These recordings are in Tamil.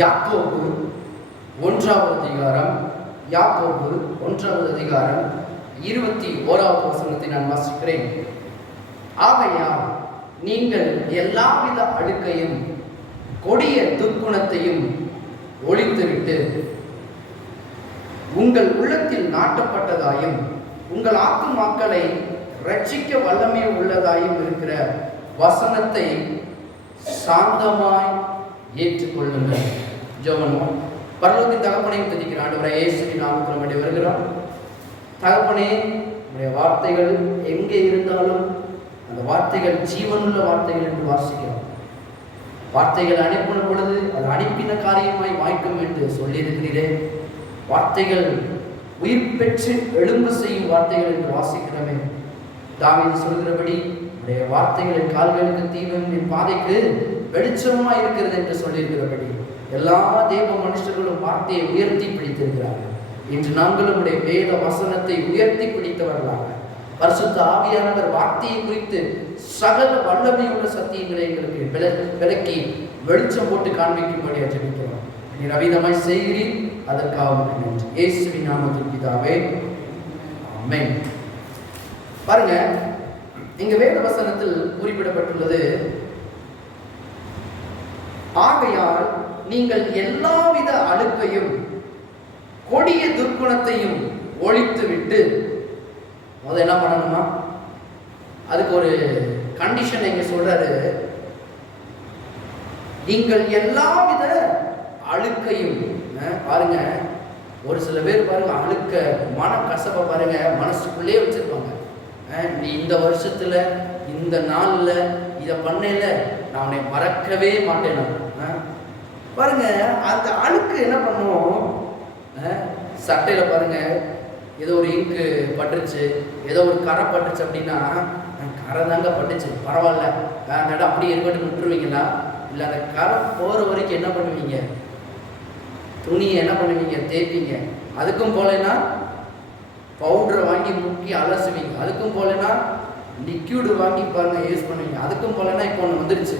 யாக்கோபு 1வது அதிகாரம், யாக்கோபு 1வது அதிகாரம் 21வது வசனத்தை நான் வாசிக்கிறேன். ஆகையால் நீங்கள் எல்லாவித அழுக்கையும் கொடிய துர்க்குணத்தையும் ஒழித்துவிட்டு உங்கள் உள்ளத்தில் நாட்டப்பட்டதாயும் உங்கள் ஆத்துமாக்களை ரட்சிக்க வல்லமை உள்ளதாயும் இருக்கிற வசனத்தை சாந்தமாய் ஏற்றுக்கொள்ளுங்கள். ஜெபம். பரலோகத்தின் தகப்பனை துதிக்கிற ஆண்டவரே, இயேசுவின் நாமத்தில் வேண்டி வருகிறோம். தகப்பனே, உடைய வார்த்தைகள் எங்கே இருந்தாலும் அந்த வார்த்தைகள் ஜீவனுள்ள வார்த்தைகள் என்று வாசிக்கிறோம். வார்த்தைகள் அனுப்பின பொழுது அது அனுப்பின காரியமாய் வாய்க்கும் என்று சொல்லியிருக்கிறீரே. வார்த்தைகள் உயிர் பெற்று எழும்பு செய்யும் வார்த்தைகள் என்று வாசிக்கிறோமே. தாவீது சொல்கிறபடி உடைய வார்த்தைகளின் கால்களுக்கு தீபம், என் பாதைக்கு வெளிச்சமா இருக்கிறது என்று சொல்லியிருக்கிறபடி எல்லா தேவ மனுஷர்களும் வார்த்தையை உயர்த்தி பிடித்திருக்கிறார்கள். இன்று நாங்களும் உடைய வேத வசனத்தை உயர்த்தி பிடித்தவர்களாக பரிசுத்த ஆவியானவர் வார்த்தையை குறித்து சகல வல்லமையுள்ள சத்தியங்களை எங்களுக்கு விலக்கி வெளிச்சம் போட்டு காண்பிக்கும்படியாக ஜெபிக்கிறோம். நீர் அவிதமாய் செய்கிறீர், அதற்காக நன்றி. இயேசுவின் நாமத்தில் பிதாவே, ஆமென். பாருங்க, இங்க வேத வசனத்தில் குறிப்பிடப்பட்டுள்ளது, ஆகையால் நீங்கள் எல்லாவித அழுக்கையும் கொடிய துர்க்குணத்தையும் ஒழித்துவிட்டு, முதல்ல என்ன பண்ணணுமா? அதுக்கு ஒரு கண்டிஷன் இங்க சொல்றாரு. நீங்கள் எல்லாவித அழுக்கையும், பாருங்க, ஒரு சில பேர் பாருங்க அழுக்க மன கசப்பை பாருங்க மனசுக்குள்ளே வச்சிருப்பாங்க. நீ இந்த வருஷத்துல இந்த நாள்ல இதை பண்ணல, நான் உன்னை மறக்கவே மாட்டேன். பாருங்க, அந்த அழுக்கு என்ன பண்ணுவோம்? சட்டையில பாருங்க ஏதோ ஒரு இங்கு பட்டுருச்சு, ஏதோ ஒரு கரை பட்டுருச்சு அப்படின்னா, கரை தாங்க பட்டுச்சு, பரவாயில்ல, அந்த இடம் அப்படியே இருக்கட்டும் விட்டுருவீங்களா? இல்லை, அந்த கரை போகிற வரைக்கும் என்ன பண்ணுவீங்க? துணியை என்ன பண்ணுவீங்க? தேய்ப்பீங்க. அதுக்கும் போலனா பவுடரை வாங்கி முக்கி அலசுவீங்க. அதுக்கும் போலனா லிக்யூடு வாங்கி பாருங்க யூஸ் பண்ணுவீங்க. அதுக்கும் போலனா இப்போ ஒன்று வந்துடுச்சு,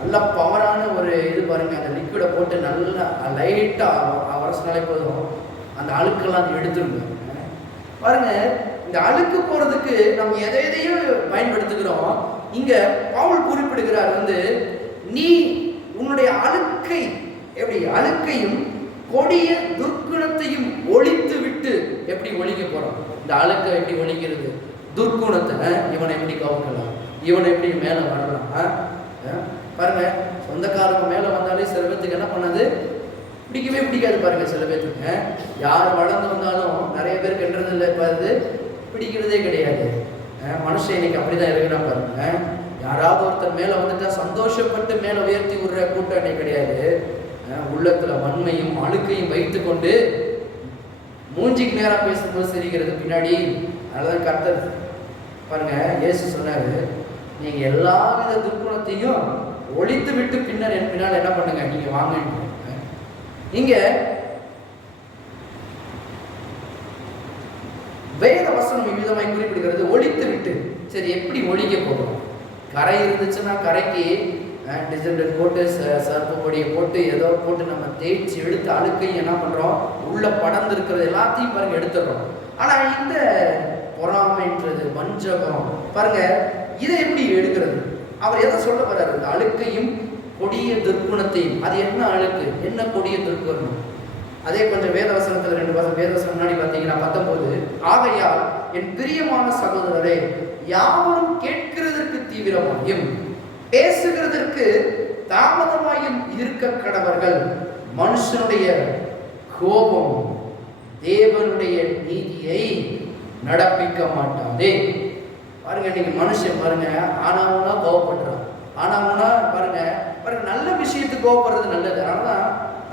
நல்லா பவரான ஒரு இது பாருங்க, அந்த லிக்விடை போட்டு நல்லா லைட்டாக அவரசினாலே போதும், அந்த அழுக்கெல்லாம் அது எடுத்துருங்க. பாருங்க, இந்த அழுக்கு போகிறதுக்கு நம்ம எதையும் பயன்படுத்துகிறோம். இங்க பவுல் குறிப்பிடுகிறார் நீ உன்னுடைய அழுக்கை, எப்படி அழுக்கையும் கொடிய துர்க்குணத்தையும் ஒழித்து விட்டு, எப்படி ஒழிக்க போறோம்? இந்த அழுக்கை எப்படி ஒழிக்கிறது? துர்க்குணத்தை இவனை எப்படி கவுக்கலாம், இவனை எப்படி மேலே வரலாம்? பாருங்க, சொந்தக்காரங்க மேலே வந்தாலே சில பேர்த்துக்கு என்ன பண்ணது பிடிக்கவே பிடிக்காது. பாருங்க, சில பேர்த்துக்கு யார் வளர்ந்து வந்தாலும் நிறைய பேருக்கு என்றது இல்லை, இப்போ அது பிடிக்கிறதே கிடையாது. மனுஷன் இன்னைக்கு அப்படிதான் இருக்கிறான். பாருங்க, யாராவது ஒருத்தர் மேலே வந்துட்டா சந்தோஷப்பட்டு மேலே உயர்த்தி விடுற கூட்டணி கிடையாது. உள்ளத்துல வன்மையும் அழுக்கையும் வைத்து கொண்டு மூஞ்சிக்கு நேரம் பேசும்போது சிரிக்கிறது பின்னாடி. அதனாலதான் கர்த்தர் பாருங்க, இயேசு சொன்னாரு, நீங்க எல்லாவித துர்க்குணத்தையும் ஒழித்து விட்டு பின்னர் என் பின்னால் என்ன பண்ணுங்க, நீங்க வாங்க. இங்க வேத வசனம் விதமாய் குறிப்பிடுகிறது, ஒழித்து விட்டு. சரி, எப்படி ஒழிக்க போகிறோம்? கரை இருந்துச்சுன்னா கரைக்கு டிசர்டர் போட்டு சர்ப்பு பொடியை போட்டு ஏதோ போட்டு நம்ம தேய்ச்சி எடுத்து அழுக்கையும் என்ன பண்ணுறோம், உள்ள படர்ந்து இருக்கிறது எல்லாத்தையும் பாருங்க எடுத்துடுறோம். ஆனால் இந்த பொறாமைன்றது, வஞ்சகம் பாருங்க, இதை எப்படி எடுக்கிறது? அவர் எதை சொல்ல போறாரு? இந்த அழுக்கையும் கொடிய துர்க்குணத்தையும். அது என்ன அழுக்கு, என்ன கொடிய துர்க்குணம்? அதே கொஞ்சம் வேதவசனத்தில் 2 வேதவசனம் முன்னாடி பார்த்தீங்கன்னா 19, ஆகையால் என் பிரியமான சகோதரரே, யாவரும் கேட்கிறதற்கு தீவிரமாயும் பேசுகிறதற்கு தாமதமாயும் இருக்க கடவர்கள். மனுஷனுடைய கோபம் தேவனுடைய நீதியை நடப்பிக்க மாட்டாதே. பாருங்க, நீங்க மனுஷன் பாருங்க ஆனாவுனா கோபப்படுறான், ஆனாவுனா பாருங்க நல்ல விஷயத்துக்கு கோபப்படுறது நல்லது. ஆனால்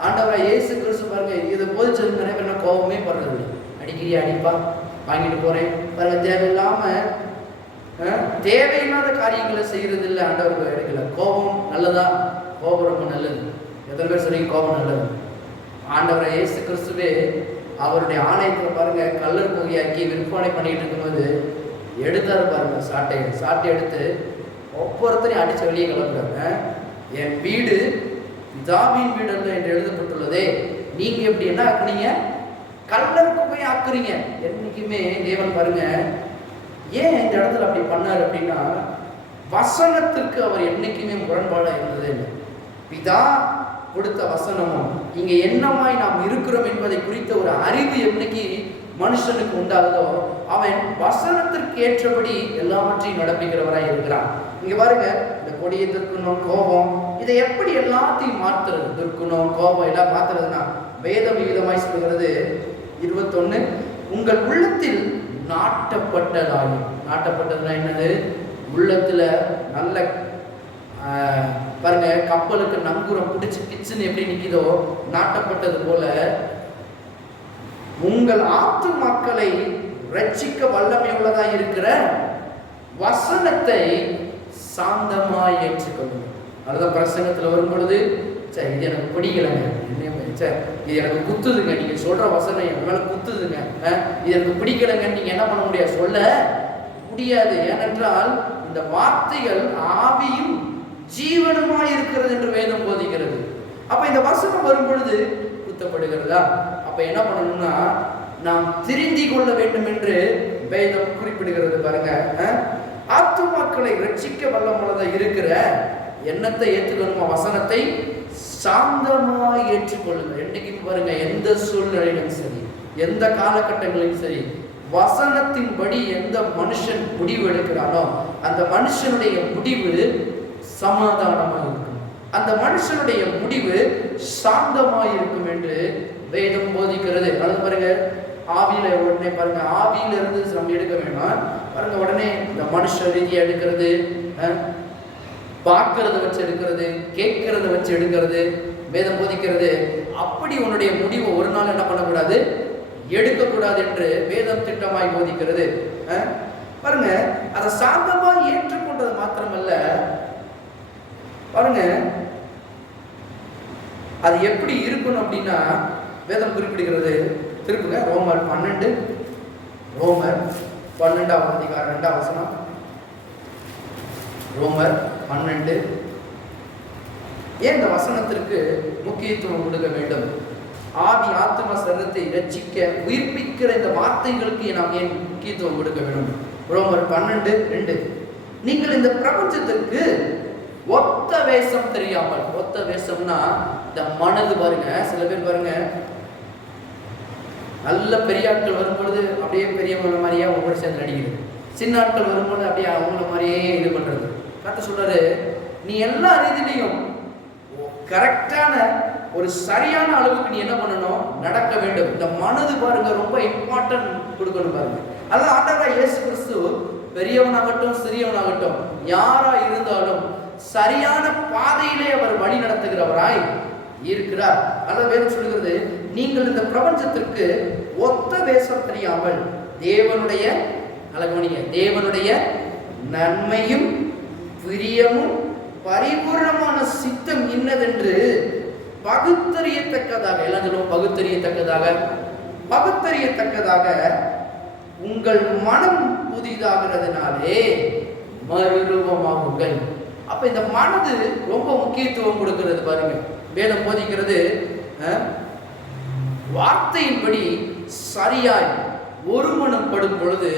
ஆண்டவரா இயேசு கிறிஸ்து பாருங்க இதை போதிச்சது நிறைய பேர் கோபமே படுறது. அடிக்கடி அடிப்பா வாங்கிட்டு போறேன் பாருங்க, தேவையில்லாத காரியங்களை செய்யறது இல்லை. ஆண்டவர் எடுக்கல. கோபம் நல்லதா? கோபம் ரொம்ப நல்லது. எத்தனை பேர் சொல்லி கோபம் நல்லது? ஆண்டவரை இயேசு கிறிஸ்துவே அவருடைய ஆலயத்தில் பாருங்க கல்லர் புகையாக்கி விற்பனை பண்ணிட்டு இருக்கும்போது எடுத்தாரு பாருங்க சாட்டை எடுத்து ஒவ்வொருத்தரையும் அடிச்சு வெளியே கிளம்புறாங்க. என் வீடு பிதாவின் வீடு அல்ல என்று எழுதப்பட்டுள்ளதே, நீங்க எப்படி என்ன ஆக்குறீங்க? கல்லருக்கு போய் ஆக்குறீங்க. என்னைக்குமே தேவன் பாருங்க ஏன் இந்த இடத்துல அப்படி பண்ணாரு அப்படின்னா, வசனத்துக்கு அவர் என்னைக்குமே முரண்பாடா இருந்ததே இல்லை. பிதா கொடுத்த வசனமும் இங்க என்னமாய் நாம் இருக்கிறோம் என்பதை குறித்த ஒரு அறிவு என்னைக்கு மனுஷனுக்கு உண்டாகுதோ அவன் வசனத்திற்கு ஏற்றபடி எல்லாவற்றையும் நடப்பிக்கிறவராய் இருக்கிறான். இங்க பாருங்க, இந்த கொடிய துர்க்குணம், கோபம், இதை எப்படி எல்லாத்தையும் மாத்துறது? துர்க்குணம், கோபம் எல்லாம் மாத்துறதுன்னா வேதம் விகிதமாய் சொல்கிறது 21, உங்கள் உள்ளத்தில் நாட்டப்பட்டதாகும். நாட்டப்பட்டதுன்னா என்னது? உள்ளத்துல நல்ல பாருங்க, கப்பலுக்கு நங்கூரம் பிடிச்சு பிச்சுன்னு எப்படி நிக்குதோ நாட்டப்பட்டது போல உங்கள் ஆத்து மக்களை ரட்சிக்க வல்லமை உள்ளதா இருக்கிற வசனத்தை சாந்தமாய் ஏற்றுக்கொள்ளுங்க. அதுதான் பிரசங்கத்துல வரும் பொழுது, சரி இது எனக்கு பிடிக்கலங்க, இது எனக்கு குத்துதுங்க, நீங்க சொல்ற வசனம் என் மேல குத்துதுங்க, இது எனக்கு பிடிக்கலங்க, நீங்க என்ன பண்ண முடியாது? சொல்ல முடியாது. ஏனென்றால் இந்த வார்த்தைகள் ஆவியும் ஜீவனுமாய் இருக்கிறது என்று வேதம் போதிக்கிறது. அப்ப இந்த வசனம் வரும் பொழுது குத்தப்படுகிறதா? அப்ப என்ன பண்ணணும்னா நாம் திருந்தி கொள்ள வேண்டும் என்று வேதம் குறிப்பிடுகிறது. பாருங்க, ஆத்துமாக்களை ரட்சிக்க வல்லமுள்ளதா இருக்கிற எண்ணத்தை ஏற்றுக்கணுமா? வசனத்தை சாந்தமாய் ஏற்றுக்கொள்ளுங்க. என்னைக்கும் பாருங்க, எந்த சூழ்நிலையிலும் சரி, எந்த காலகட்டங்களிலும் சரி, வசனத்தின்படி எந்த மனுஷன் முடிவு எடுக்கிறானோ அந்த மனுஷனுடைய முடிவு சமாதானமாக இருக்கும், அந்த மனுஷனுடைய முடிவு சாந்தமாக இருக்கும் என்று வேதம் போதிக்கிறது. அது பாருங்க, ஆவியில உடனே பாருங்க, ஆவியில இருந்து நம்ம எடுக்க வேண்டாம். பாருங்க, உடனே இந்த மனுஷ ரீதியா எடுக்கிறது, பார்க்கறத வச்சு எடுக்கிறது, கேட்கறத வச்சு எடுக்கிறது வேதம் போதிக்கிறது. அப்படி உன்னுடைய முடிவை ஒரு நாள் என்ன பண்ணக்கூடாது? எடுக்கக்கூடாது என்று வேதம் திட்டமாய் போதிக்கிறது. பாருங்க, அதை சாந்தமாய் ஏற்றுக்கொண்டது மாத்திரமல்ல, பாருங்க அது எப்படி இருக்கணும் அப்படின்னா வேதம் குறிப்பிடுகிறது. திருப்புங்க ரோமர் 12, ரோமர் 12ஆம் அதிகாரம் 2ஆம் வசனம். ரோமர் 12. ஏன் இந்த வசனத்திற்கு முக்கியத்துவம் கொடுக்க வேண்டும்? ஆவி ஆத்ம சரீரத்தை ரட்சிக்க உயிர்ப்பிக்கிற இந்த வார்த்தைகளுக்கு நாம் ஏன் முக்கியத்துவம் கொடுக்க வேண்டும்? ரோமர் 12:2, நீங்கள் இந்த பிரபஞ்சத்திற்கு ஒத்த வேஷம் தெரியாமல், ஒத்த வேஷம்னா இந்த மனது பாருங்க, சில பேர் பாருங்க நல்ல பெரிய ஆட்கள் வரும்பொழுது அப்படியே பெரியவங்கள மாதிரியே ஒவ்வொரு சேர்ந்து நடிக்கிறது, சின்ன ஆட்கள் வரும்போது அப்படியே அவங்கள மாதிரியே இது பண்றது. கரெக்டாக சொல்றாரு, நீ எல்லா ரீதியிலையும் கரெக்டான ஒரு சரியான அளவுக்கு நீ என்ன பண்ணணும்? நடக்க வேண்டும். இந்த மனது பாருங்க ரொம்ப இம்பார்ட்டன்ட் கொடுக்கணும் பாருங்க. அதான் ஆண்டவராகிய இயேசு கிறிஸ்து பெரியவனாகட்டும் சிறியவனாகட்டும் யாரா இருந்தாலும் சரியான பாதையிலே அவர் வழி நடத்துகிறவராய் இருக்கிறார். அதான் வேதம் சொல்கிறது, நீங்கள் இந்த பிரபஞ்சத்திற்கு ஒத்த வேஷம் தெரியாமல் தேவனுடைய அழகவனிய தேவனுடைய நன்மையும் பிரியமும் பரிபூர்ணமான சித்தம் இன்னதென்று பகுத்தறியத்தக்கதாக, எல்லாம் சொல்லுவோம் பகுத்தறியத்தக்கதாக உங்கள் மனம் புதிதாகிறதுனாலே மறுரூபமாகுங்கள். அப்ப இந்த மனது ரொம்ப முக்கியத்துவம் கொடுக்கிறது பாருங்க. வேதம் போதிக்கிறது, வார்த்தையின்படி சரியாய் ஒருமனப்படும் பொழுது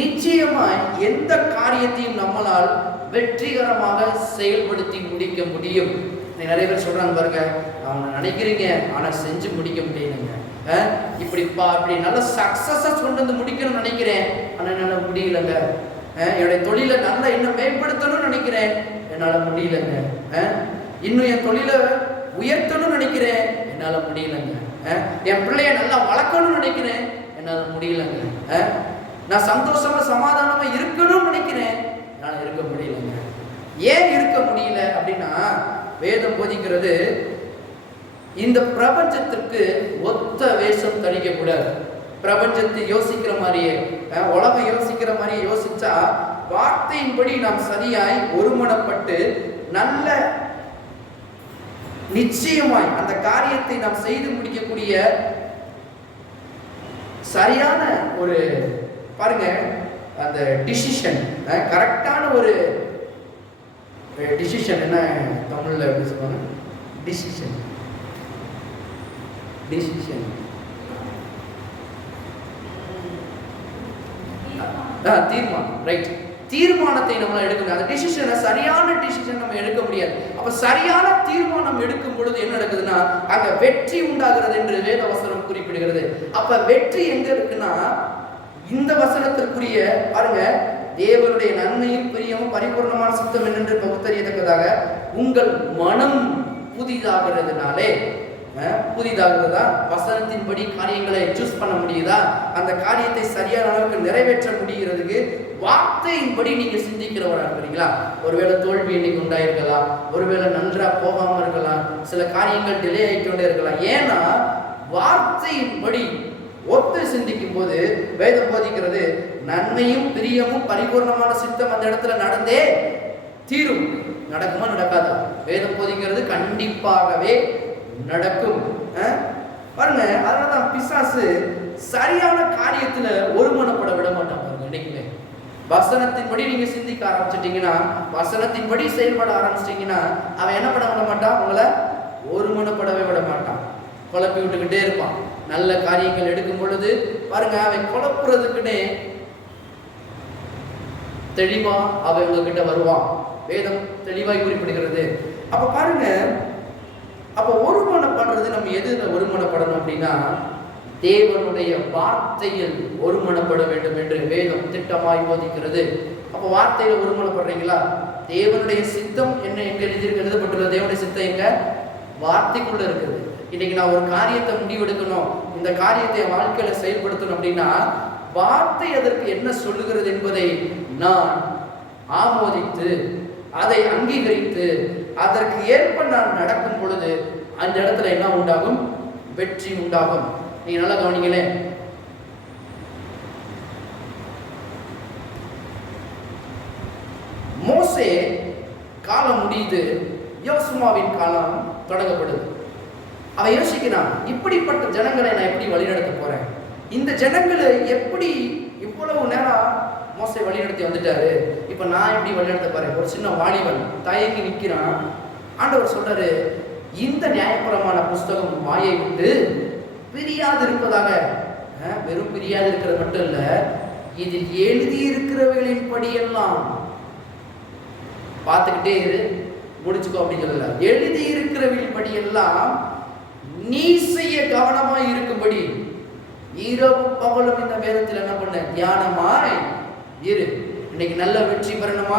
நிச்சயமாய் எந்த காரியத்தையும் நம்மளால் வெற்றிகரமாக செயல்படுத்தி முடிக்க முடியும். நிறைய பேர் சொல்றாங்க பாருங்க, அவங்க நினைக்கிறீங்க ஆனா செஞ்சு முடிக்க முடியலங்க, இப்படி நல்ல சக்சஸா கொண்டு வந்து முடிக்கணும்னு நினைக்கிறேன் ஆனா என்னால முடியலங்க, என்னுடைய தொழிலை நல்லா இன்னும் மேம்படுத்தணும்னு நினைக்கிறேன் என்னால முடியலங்க, இன்னும் என் தொழிலை உயர்த்தணும்னு நினைக்கிறேன் என்னால முடியலங்க, என் பிள்ளைய நல்லா வளர்க்கணும்னு நினைக்கிறேன் என்னால முடியலங்க, நான் சந்தோஷமா சமாதானமா இருக்கணும்னு நினைக்கிறேன் என்னால இருக்க முடியலங்க. ஏன் இருக்க முடியல அப்படின்னா வேதம் போதிக்கிறது, இந்த பிரபஞ்சத்திற்கு ஒத்த வேஷம் தணிக்க கூடாது. பிரபஞ்சத்தை யோசிக்கிற மாதிரியே உலகம் யோசிக்கிற மாதிரியே யோசிச்சா வார்த்தையின்படி நாம் சரியாய் ஒருமனப்பட்டு நல்ல நிச்சயமாய் அந்த காரியத்தை நாம் செய்து முடிக்கக்கூடிய சரியான ஒரு பாருங்க அந்த டிசிஷன், கரெக்டான ஒரு டிசிஷன், என்ன தமிழ்ல எப்படி சொல்லுவாங்க, டிசிஷன். டிசிஷன் தீர்மானம். ரைட். தீர்மானத்தை நம்மளால எடுக்க முடியாது. அந்த டிசிஷனை, சரியான டிசிஷன் நம்ம எடுக்க முடியாது. அப்ப சரியான தீர்மானம் எடுக்கும் பொழுது என்ன நடக்குதுன்னா அங்க வெற்றி உண்டாகிறது என்று வேத வசனம் குறிப்பிடுகிறது. அப்ப வெற்றி எங்க இருக்குன்னா இந்த வசனத்திற்குரிய பாருங்க, தேவனுடைய நன்மையும் பிரியமும் பரிபூர்ணமான சித்தம் என்னென்று பகுத்தறியத்தக்கதாக உங்கள் மனம் புதிதாகிறதுனாலே, புதிதாகிறதா, வசனத்தின்படி காரியங்களை சூஸ் பண்ண முடியுதா, அந்த காரியத்தை சரியான அளவுக்கு நிறைவேற்ற முடிகிறதுக்கு வார்த்தையின்படி நீங்க சிந்திக்கிறவரா இருக்கிறீங்களா? ஒருவேளை தோல்வி இன்னைக்கு உண்டாயிருக்கலாம், ஒருவேளை நன்றா போகாம இருக்கலாம், சில காரியங்கள் டிலே ஆகிட்டு கொண்டே இருக்கலாம். ஏன்னா வார்த்தையின்படி ஒத்து சிந்திக்கும் போது வேதம் போதிக்கிறது நன்மையும் பிரியமும் பரிபூர்ணமான சித்தம் அந்த இடத்துல நடந்தே தீரும். நடக்குமா நடக்காதா? வேதம் போதிக்கிறது கண்டிப்பாகவே நடக்கும். பாருங்க, அதனாலதான் பிசாசு சரியான காரியத்துல ஒருமனப்பட விட மாட்டான். பாருங்க, இன்னைக்குமே வசனத்தின்படி நீங்க சிந்திக்க ஆரம்பிச்சிட்டீங்கன்னா, வசனத்தின்படி செயல்பட ஆரம்பிச்சிட்டீங்கன்னா அவன் என்ன பண்ண விட மாட்டான், உங்களை ஒருமனப்படவே விட மாட்டான். குழப்பி விட்டுக்கிட்டே இருப்பான். நல்ல காரியங்கள் எடுக்கும் பொழுது பாருங்க, அவன் குழப்புறதுக்குன்னே தெளிவா அவன் உங்ககிட்ட வருவான். வேதம் தெளிவாய் குறிப்பிடுகிறது. அப்ப பாருங்க, அப்ப ஒருமனப்படுறது நம்ம எதுல ஒருமனப்படணும் அப்படின்னா தேவனுடைய வார்த்தையில் ஒருமனப்பட வேண்டும் என்று வேதம் திட்டமாய் போதிக்கிறது. அப்ப வார்த்தையில ஒருமனப்படுறீங்களா? தேவனுடைய சித்தம் என்ன எங்க எழுதப்பட்டுள்ள தேவனுடைய சித்தம் எங்க? வார்த்தைக்குள்ள இருக்குது. இன்னைக்கு நான் ஒரு காரியத்தை முடிவெடுக்கணும், இந்த காரியத்தை என் வாழ்க்கையில செயல்படுத்தணும் அப்படின்னா வார்த்தை அதற்கு என்ன சொல்லுகிறது என்பதை நான் ஆமோதித்து அதை அங்கீகரித்து அதற்கு ஏற்ப நான் நடக்கும் பொழுது அந்த இடத்துல என்ன உண்டாகும்? வெற்றி உண்டாகும். நீங்க நல்லா கவனிங்களே. மோசே காலம் முடியுது, யோசுவாவின் காலம் தொடங்கப்படுது. அவன் யோசிக்கிறான், இப்படிப்பட்ட ஜனங்களை நான் எப்படி வழிநடத்த போறேன்? இந்த ஜனங்களை எப்படி இவ்வளவு நேரம் மோசே வழிநடத்தி வந்துட்டாரு, இப்ப நான் எப்படி வழிநடத்த போறேன்? ஒரு சின்ன வாலிபன் தயங்கி நிற்கிறான். ஆண்டவர் சொல்றாரு, இந்த நியாயப்பிரமாண புஸ்தகம் வாயை விட்டு பிரியாது இருப்பதாக. வெறும் பிரியாது இருக்கிறது மட்டும் இல்ல, இதில் எழுதி இருக்கிறவர்களின் படியெல்லாம் பார்த்துக்கிட்டே இரு, முடிச்சுக்கோ அப்படின்னு சொல்லல. எழுதி இருக்கிறவர்களின் படியெல்லாம் நீ செய்ய கவனமாய் இருக்கும்படி இரவு பகலும் இந்த வேதத்தில் என்ன பண்ண? தியானமாய் இரு. இன்னைக்கு நல்ல வெற்றி பெறணுமா?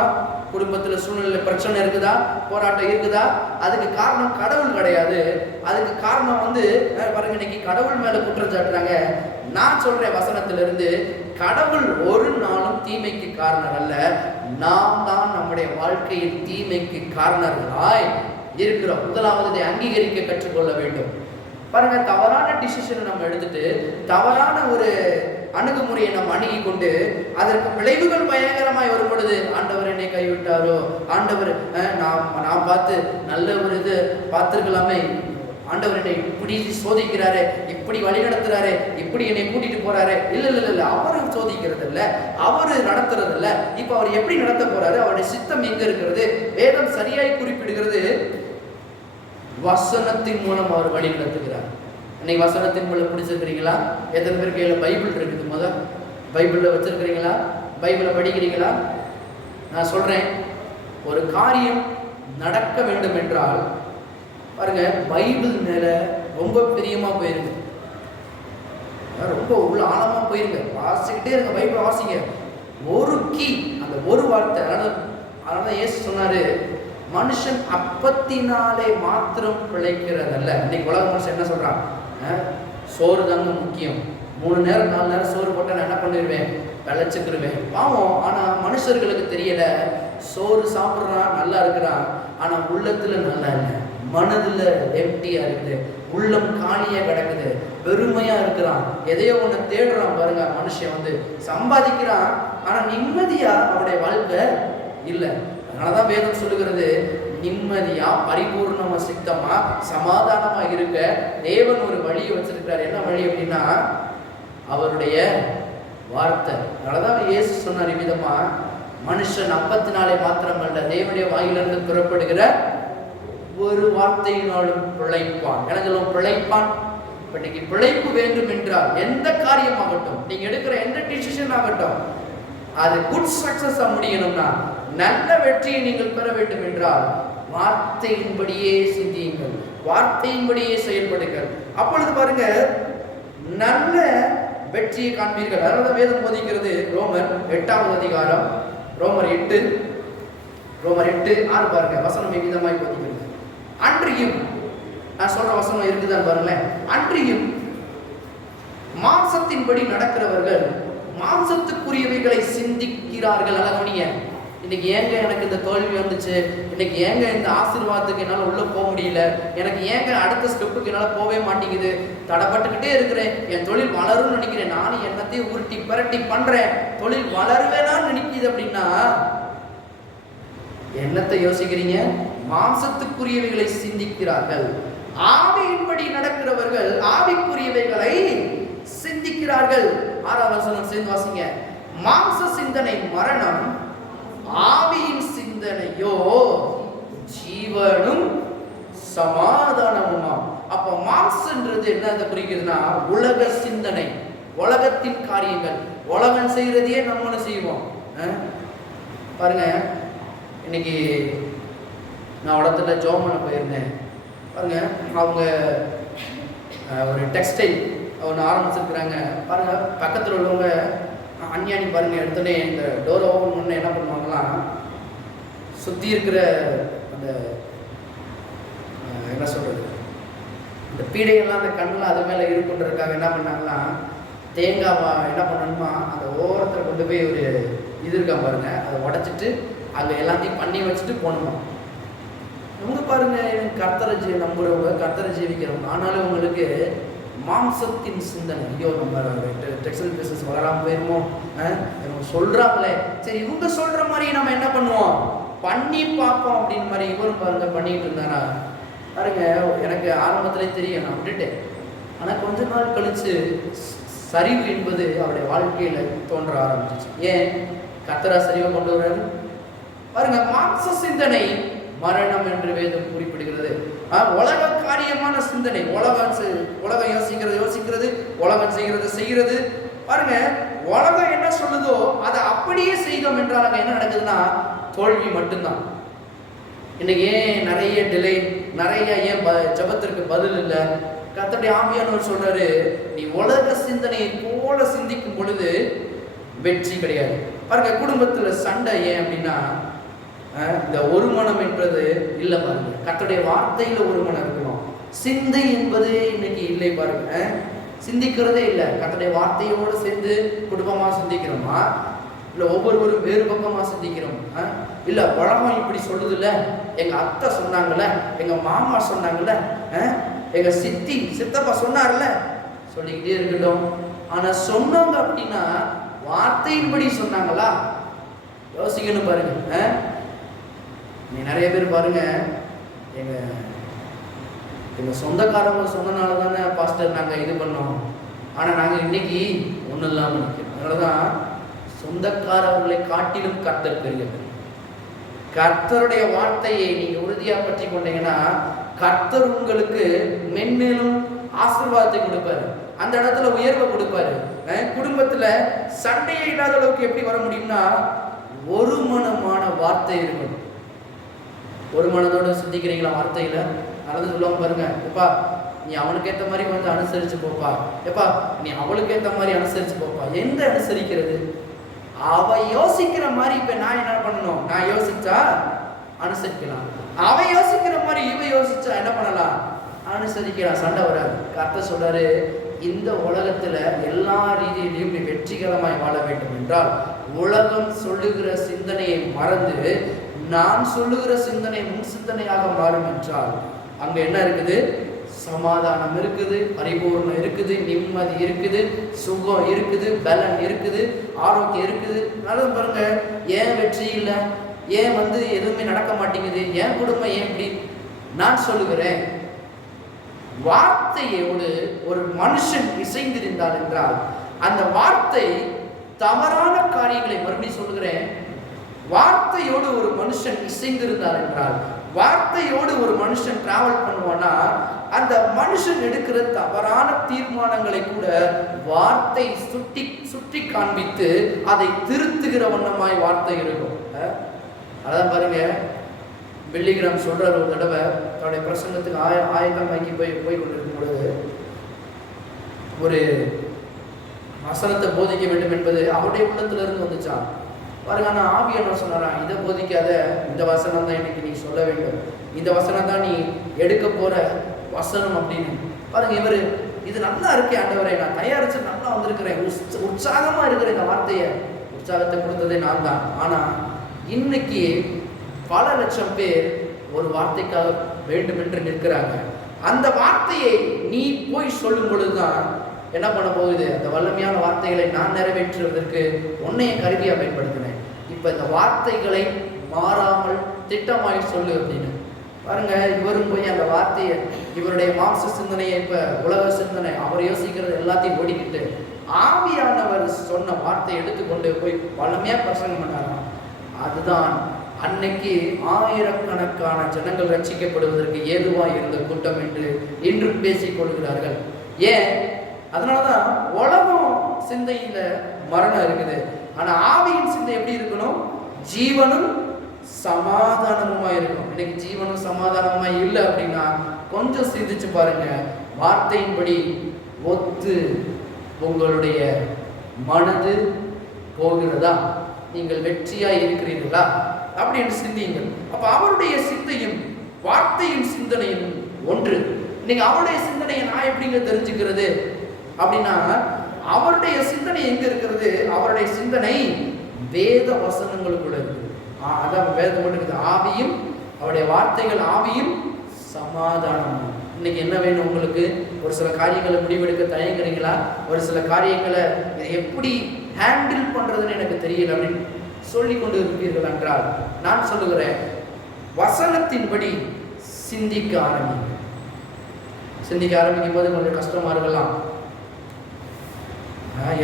குடும்பத்துல சூழ்நிலை பிரச்சனை இருக்குதா, போராட்டம் இருக்குதா? அதுக்கு காரணம் கடவுள் கிடையாது. அதுக்கு காரணம் பாருங்க, இன்னைக்கு கடவுள் மேல குற்றம் சாட்டுறாங்க. நான் சொல்றேன் வசனத்திலிருந்து, கடவுள் ஒரு நாளும் தீமைக்கு காரணம் அல்ல. நாம் தான் நம்முடைய வாழ்க்கையில் தீமைக்கு காரணர்களாய் இருக்கிறோம். முதலாவது இதை அங்கீகரிக்க கற்றுக்கொள்ள வேண்டும். பாருங்க, தவறான டிசிஷனை நம்ம எடுத்துட்டு தவறான ஒரு அணுகுமுறையை நம்ம அணுகி கொண்டு அதற்கு விளைவுகள் பயங்கரமாய் வரும் பொழுது ஆண்டவர் என்னை கைவிட்டாரோ, ஆண்டவர் நான் பார்த்து நல்ல ஒரு இது பார்த்துருக்கலாமே, ஆண்டவர் என்னை இப்படி சோதிக்கிறாரு, இப்படி வழி நடத்துறாரு, இப்படி என்னை கூட்டிட்டு போறாரு. இல்ல, அவரு சோதிக்கிறது இல்ல, அவரு நடத்துறது இல்ல. இப்ப அவர் எப்படி நடத்த போறாரு? அவருடைய சித்தம் எங்க இருக்கிறது? வேதம் சரியாய் குறிப்பிடுகிறது, வசனத்தின் மூலம் அவர் வழி நடத்துகிறார். இன்னைக்கு வசனத்தின் மூலம் பிடிச்சிருக்கிறீங்களா? எத்தனை பேர் கையில பைபிள் இருக்குது? முதல் பைபிள்ல வச்சிருக்கிறீங்களா? பைபிளை படிக்கிறீங்களா? நான் சொல்றேன், ஒரு காரியம் நடக்க வேண்டும் என்றால் பாருங்க, பைபிள் மேல ரொம்ப பிரியமா போயிருங்க, ரொம்ப உள்ள ஆழமா போயிருங்க, வாசிக்கிட்டே இருங்க, பைபிள் வாசிங்க. ஒரு கீ, அந்த ஒரு வார்த்தை. அதனால இயேசு சொன்னாரு, மனுஷன் அப்பத்தினாலே மாத்திரம் பிழைக்கிறதல்ல. இன்னைக்கு உலக மனுஷன் என்ன சொல்றான்? சோறு தாங்க முக்கியம், 3 நேரம் 4 நேரம் சோறு போட்டா நான் என்ன பண்ணிடுவேன்? விளைச்சுக்கிருவேன். பாவம். ஆனா மனுஷர்களுக்கு தெரியல, சோறு சாப்பிட்றான், நல்லா இருக்கிறான், ஆனா உள்ளத்துல நல்லா இல்லை, மனதுல எம்டியா இருக்குது, உள்ளம் காலியா கிடக்குது, பெருமையா இருக்கிறான், எதையோ ஒண்ணு தேடுறான். பாருங்க, மனுஷன் சம்பாதிக்கிறான், ஆனா நிம்மதியா அவனுடைய வாழ்க்கை இல்லை. அதனாலதான் வேதம் சொல்லுகிறது, நிம்மதியா பரிபூர்ணமா சித்தமா சமாதானமா இருக்க தேவன் ஒரு வழியை வச்சிருக்கிறார். என்ன வழி அப்படின்னா அவருடைய வார்த்தை. அதனாலதான் இயேசு சொன்னார் விதமா, மனுஷன் அப்பத்தினாலே மாத்திரமல்ல தேவனுடைய வாயிலிருந்து புறப்படுகிற ஒவ்வொரு வார்த்தையினாலும் பிழைப்பான். எனக்கு பிழைப்பான். இன்னைக்கு பிழைப்பு வேண்டும் என்றால் எந்த காரியமாகட்டும், நீங்க எடுக்கிற எந்த டிசிஷன் ஆகட்டும், அது குட் சக்சஸ் முடியணும்னா, நல்ல வெற்றியை நீங்கள் பெற வேண்டும் என்றால் வார்த்தையின்படியே சிந்தியுங்கள், வார்த்தையின்படியே செயல்படுங்கள். அப்பொழுது பாருங்க, நல்ல வெற்றியை காண்பீர்கள். அதனால வேதம் போதிக்கிறது. ரோமர் 8வது அதிகாரம், ரோமர் 8:6 பாருங்க, வசனம் விதமாய் போதிக்கிறது. அன்றியும், நான் சொல்ற வசனம் இருக்குதான் பாருங்களேன். அன்றியும் மாம்சத்தின்படி நடக்கிறவர்கள் மாம்சத்துக்குரியவைகளை சிந்திக்கிறார்கள். அழகவனிய, இன்னைக்கு ஏங்க எனக்கு இந்த தோல்வி வந்துச்சு, இன்னைக்கு ஏங்க இந்த ஆசீர்வாதத்துக்கு என்னால் உள்ள போக முடியல, எனக்கு ஏங்க அடுத்த ஸ்டெப்புக்கு என்னால் போகவே மாட்டேங்குது, தடைப்பட்டுக்கிட்டே இருக்கிறேன், என் தொழில் வளரும்னு நினைக்கிறேன், நானும் என்னத்தையும் உருட்டி பரட்டி பண்றேன், தொழில் வளருவேனான்னு நினைக்குது அப்படின்னா என்னத்தை யோசிக்கிறீங்க? மாம்சத்துக்குரியவைகளை சிந்திக்கிறார்கள். ஆவியின்படி நடக்கிறவர்கள் ஆவிக்குரியவைகளை சிந்திக்கிறார்கள். 6வது வசனம் சேர்ந்து வாசிங்க. மாம்ச சிந்தனை மரணம், ஆவியின் சிந்தனையோ ஜீவனும் சமாதானமுமாம். அப்ப மாம்சன்றது என்ன குறிக்கிறதுனா, உலக சிந்தனை, உலகத்தின் காரியங்கள், உலகம் செய்யறதையே நம்மளும் செய்வோம். பாருங்க, இன்னைக்கு நான் இடத்துல ஜோம் பண்ண போயிருந்தேன். பாருங்க, அவங்க ஒரு டெக்ஸ்டைல் ஒன்று ஆரம்பிச்சிருக்கிறாங்க. பாருங்க, பக்கத்தில் உள்ளவங்க அஞ்ஞானி பாருங்க, எடுத்தோடனே இந்த டோரை ஓப்பன் பண்ண என்ன பண்ணுவாங்களாம், சுற்றி இருக்கிற அந்த என்ன சொல்றது, இந்த பீடையெல்லாம் அந்த கண்ணில் அது மேலே இருக்குன்றதுக்காக என்ன பண்ணாங்களாம், தேங்காய் என்ன பண்ணணுமா, அந்த ஓரத்தில் கொண்டு போய் ஒரு இது இருக்கா பாருங்க, அதை உடைச்சிட்டு அங்கே எல்லாத்தையும் பண்ணி வச்சுட்டு போகணுமா. இவங்க பாருங்க, கர்த்தரை நம்புறவங்க, கர்த்தரை ஜீவிக்கிறவங்க, ஆனாலும் உங்களுக்கு மாம்சத்தின் சிந்தனை, ஐயோ நம்ம டெக்ஸ்டைல் பிசினஸ் வளராம போயிருமோ, சொல்றாங்களே, சரி இவங்க சொல்ற மாதிரி நம்ம என்ன பண்ணுவோம், பண்ணி பார்ப்போம் அப்படின்னு மாதிரி இவரும் பாருங்க பண்ணிட்டு இருந்தாரா. பாருங்க, எனக்கு ஆரம்பத்திலே தெரியும், நான் விட்டுட்டேன். ஆனால் கொஞ்ச நாள் கழிச்சு சரிவு என்பது அவருடைய வாழ்க்கையில தோன்ற ஆரம்பிச்சிச்சு. ஏன்? கர்த்தரா சரிவை கொண்டு வர்றாரு பாருங்க. மாம்ச சிந்தனை மரணம் என்று வேதம் குறிப்பிடுகிறது. உலக காரியமான சிந்தனை, உலகம் யோசிக்கிறது, உலகம் செய்கிறது. பாருங்க, உலகம் என்ன சொல்லுதோ அதை அப்படியே செய்தோம் என்றால் அங்க என்ன நடக்குதுன்னா தோல்வி மட்டும்தான். இன்னைக்கு ஏன் நிறைய டிலே, நிறைய ஏன் ஜபத்திற்கு பதில் இல்லை? கர்த்தருடைய ஆவியானவர் சொல்றாரு, நீ உலக சிந்தனையை போல சிந்திக்கும் பொழுது வெற்றி கிடையாது. பாருங்க, குடும்பத்துல சண்டை ஏன் அப்படின்னா இந்த ஒரு மனம் என்பது இல்லை. பாருங்க, கர்த்தருடைய வார்த்தையில ஒரு மனம் இருக்கணும். சிந்தை என்பது இன்னைக்கு இல்லை. பாருங்க, சிந்திக்கிறதே இல்லை. கர்த்தருடைய வார்த்தையோடு சேர்ந்து குடும்பமா சிந்திக்கிறோமா, இல்லை ஒவ்வொருவரும் வேறு பக்கமா சிந்திக்கிறோம்? இல்லை உலகம் இப்படி சொல்லுதுல்ல, எங்க அத்தை சொன்னாங்கல்ல, எங்க மாமா சொன்னாங்கல்ல, எங்க சித்தப்பா சொன்னார்ல, சொல்லிக்கிட்டே இருக்கட்டும். ஆனா சொன்னாங்க அப்படின்னா வார்த்தையின்படி சொன்னாங்களா? யோசிக்கணும். பாருங்க, நிறைய பேர் பாருங்க, எங்க சொந்தக்காரங்க சொன்னனால தானே பாஸ்டர் நாங்கள் இது பண்ணோம், ஆனால் நாங்கள் இன்னைக்கு ஒன்றும் இல்லாமல் நிற்கிறோம். அதனாலதான் சொந்தக்காரர்களை காட்டிலும் கர்த்தர் பெரியவர். கர்த்தருடைய வார்த்தையை நீங்க உறுதியா பற்றி கொண்டீங்கன்னா கர்த்தர் உங்களுக்கு மென்மேலும் ஆசீர்வாதத்தை கொடுப்பாரு, அந்த இடத்துல உயர்வை கொடுப்பாரு. குடும்பத்துல சண்டையே இல்லாத அளவுக்கு எப்படி வர முடியும்னா ஒரு மனமான வார்த்தை இருக்கணும். ஒரு மனதோடு சிந்திக்கிறீங்களா வார்த்தையில? நடந்து சொல்லுவாங்க பாருங்க, எப்பா நீ அவனுக்கு ஏற்ற மாதிரி வந்து அனுசரிச்சு போப்பா, எப்பா நீ அவளுக்கு ஏற்ற மாதிரி அனுசரிச்சு போப்பா. எந்த அனுசரிக்கிறது? அவ யோசிக்கிற மாதிரி இப்ப நான் என்ன பண்ணணும்? நான் யோசிச்சா அனுசரிக்கலாம், அவ யோசிக்கிற மாதிரி இவ யோசிச்சா என்ன பண்ணலாம்? அனுசரிக்கலாம், சண்டை வராது. கர்த்தர் சொல்றாரு, இந்த உலகத்துல எல்லா ரீதியிலையும் நீ வெற்றிகரமாய் வாழ வேண்டும் என்றால் உலகம் சொல்லுகிற சிந்தனையை மறந்து நான் சொல்லுகிற சிந்தனை முன் சிந்தனையாக மாறும் என்றால் அங்க என்ன இருக்குது? சமாதானம் இருக்குது, பரிபூர்ணம் இருக்குது, நிம்மதி இருக்குது, சுகம் இருக்குது, பலன் இருக்குது, ஆரோக்கியம் இருக்குது. நல்லது பாருங்க, ஏன் வெற்றி இல்லை? ஏன் வந்து எதுவுமே நடக்க மாட்டேங்குது? ஏன் குடும்பம் ஏன் இப்படி? நான் சொல்லுகிறேன், வார்த்தையோடு ஒரு மனுஷன் இசைந்திருந்தால் என்றால் அந்த வார்த்தை தவறான காரியங்களை, மறுபடியும் சொல்லுகிறேன், வார்த்தையோடு ஒரு மனுஷன் இசைந்திருந்தார் என்றால் வார்த்தையோடு ஒரு மனுஷன் டிராவல் பண்ணுவானா, அந்த மனுஷன் எடுக்கிற தவறான தீர்மானங்களை கூட வார்த்தை சுட்டி காண்பித்து அதை திருத்துகிற வண்ணமாய் வார்த்தை இருக்கும். அதான் பாருங்க, பில்லிகிராம் சொல்றார், ஒரு தடவை தன்னுடைய பிரசங்கத்துக்கு ஆயத்தமாக்கி போய் கொண்டிருக்கும் பொழுது ஒரு வசனத்தை போதிக்க வேண்டும் என்பது அவருடைய உள்ளத்திலிருந்து வந்துச்சான். பாருங்க, ஆனால் ஆவியானவர் சொன்னாராம், இதை போதிக்காத, இந்த வசனம் தான் இன்னைக்கு நீ சொல்ல வேண்டும், இந்த வசனம் தான் நீ எடுக்க போற வசனம் அப்படின்னு. பாருங்க, இவர் இது நல்லா இருக்கே ஆண்டவரே, நான் தயாரிச்சு நல்லா வந்திருக்கிறேன், உற்சாகமா இருக்கிற இந்த வார்த்தையை, உற்சாகத்தை கொடுத்ததே நான் தான். ஆனா இன்னைக்கு பல லட்சம் பேர் ஒரு வார்த்தைக்காக வேண்டும் என்று நிற்கிறாங்க. அந்த வார்த்தையை நீ போய் சொல்லும் பொழுதுதான் என்ன பண்ண போகுது, அந்த வல்லமையான வார்த்தைகளை நான் நிறைவேற்றுவதற்கு உன்னைய கருவியா பயன்படுத்தினேன். இப்ப இந்த வார்த்தைகளை மாறாமல் திட்டமாய் சொல்லு அப்படின்னு. பாருங்க, இவரும் போய் அந்த வார்த்தையை, இவருடைய மாம்ச சிந்தனையை, இப்ப உலக சிந்தனை, அவர் யோசிக்கிறது எல்லாத்தையும் ஓடிக்கிட்டு ஆவியானவர் சொன்ன வார்த்தையை எடுத்துக்கொண்டு போய் வல்லமையா பிரசங்கம் பண்ணாராம். அதுதான் அன்னைக்கு ஆயிரக்கணக்கான ஜனங்கள் ரட்சிக்கப்படுவதற்கு ஏதுவாக இருந்த கூட்டம் என்று இன்று பேசிக் கொள்கிறார்கள். ஏன்? அதனாலதான் உலகம் சிந்தையில மரணம் இருக்குது. ஆனா ஆவியின் சிந்தை எப்படி இருக்கணும்? ஜீவனும் சமாதானமுமா இருக்கும். இன்னைக்கு ஜீவனும் சமாதானமா இல்லை அப்படின்னா கொஞ்சம் சிந்திச்சு பாருங்க, வார்த்தையின்படி ஒத்து உங்களுடைய மனது போகிறதா? நீங்கள் வெற்றியா இருக்கிறீர்களா அப்படின்னு சிந்தியுங்கள். அப்ப அவருடைய சிந்தையும் வார்த்தையின் சிந்தனையும் ஒன்று. நீங்க அவருடைய சிந்தனையை நான் எப்படிங்க தெரிஞ்சுக்கிறது அப்படின்னா, அவருடைய சிந்தனை எங்க இருக்கிறது? அவருடைய சிந்தனை வேத வசனங்களுக்குள்ள இருக்குது. அதான் வேதம் இருக்குது, ஆவியும் அவருடைய வார்த்தைகள் ஆவியும் சமாதானம். இன்னைக்கு என்ன வேணும் உங்களுக்கு? ஒரு சில காரியங்களை முடிவெடுக்க தயங்குறீங்களா? ஒரு சில காரியங்களை எப்படி ஹேண்டில் பண்றதுன்னு எனக்கு தெரியல அப்படின்னு சொல்லி கொண்டு இருப்பீர்கள் என்றால், நான் சொல்லுகிறேன், வசனத்தின்படி சிந்திக்க ஆரம்பிங்க. சிந்திக்க ஆரம்பிக்கும் போது கொஞ்சம் கஷ்டமா இருக்கலாம்,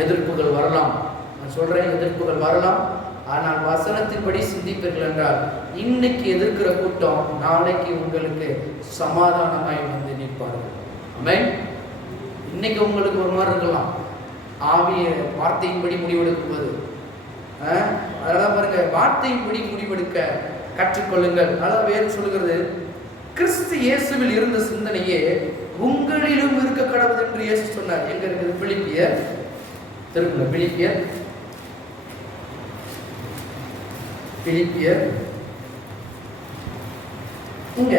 எதிர்ப்புகள் வரலாம். நான் சொல்றேன், எதிர்ப்புகள் வரலாம். ஆனால் வசனத்தின்படி சிந்திப்பீர்கள் என்றால் இன்னைக்கு எதிர்க்கிற கூட்டம் நாளைக்கு உங்களுக்கு சமாதானமாய் வந்து நிற்பார்கள். ஆமென். இன்னைக்கு உங்களுக்கு ஒரு மாதிரி இருக்கலாம், ஆவிய வார்த்தையின்படி முடிவெடுக்கும் போது. அதனால பாருங்க, வார்த்தையின்படி முடிவெடுக்க கற்றுக்கொள்ளுங்கள். அதான் வேறு சொல்லுகிறது, கிறிஸ்து இயேசுவில் இருந்த சிந்தனையே உங்களிலும் இருக்க கடவுள் என்று இயேசு சொன்னார். எங்க இருக்குது? பிலிப்பியர், திரும்ப பிலிப்பியர் இங்க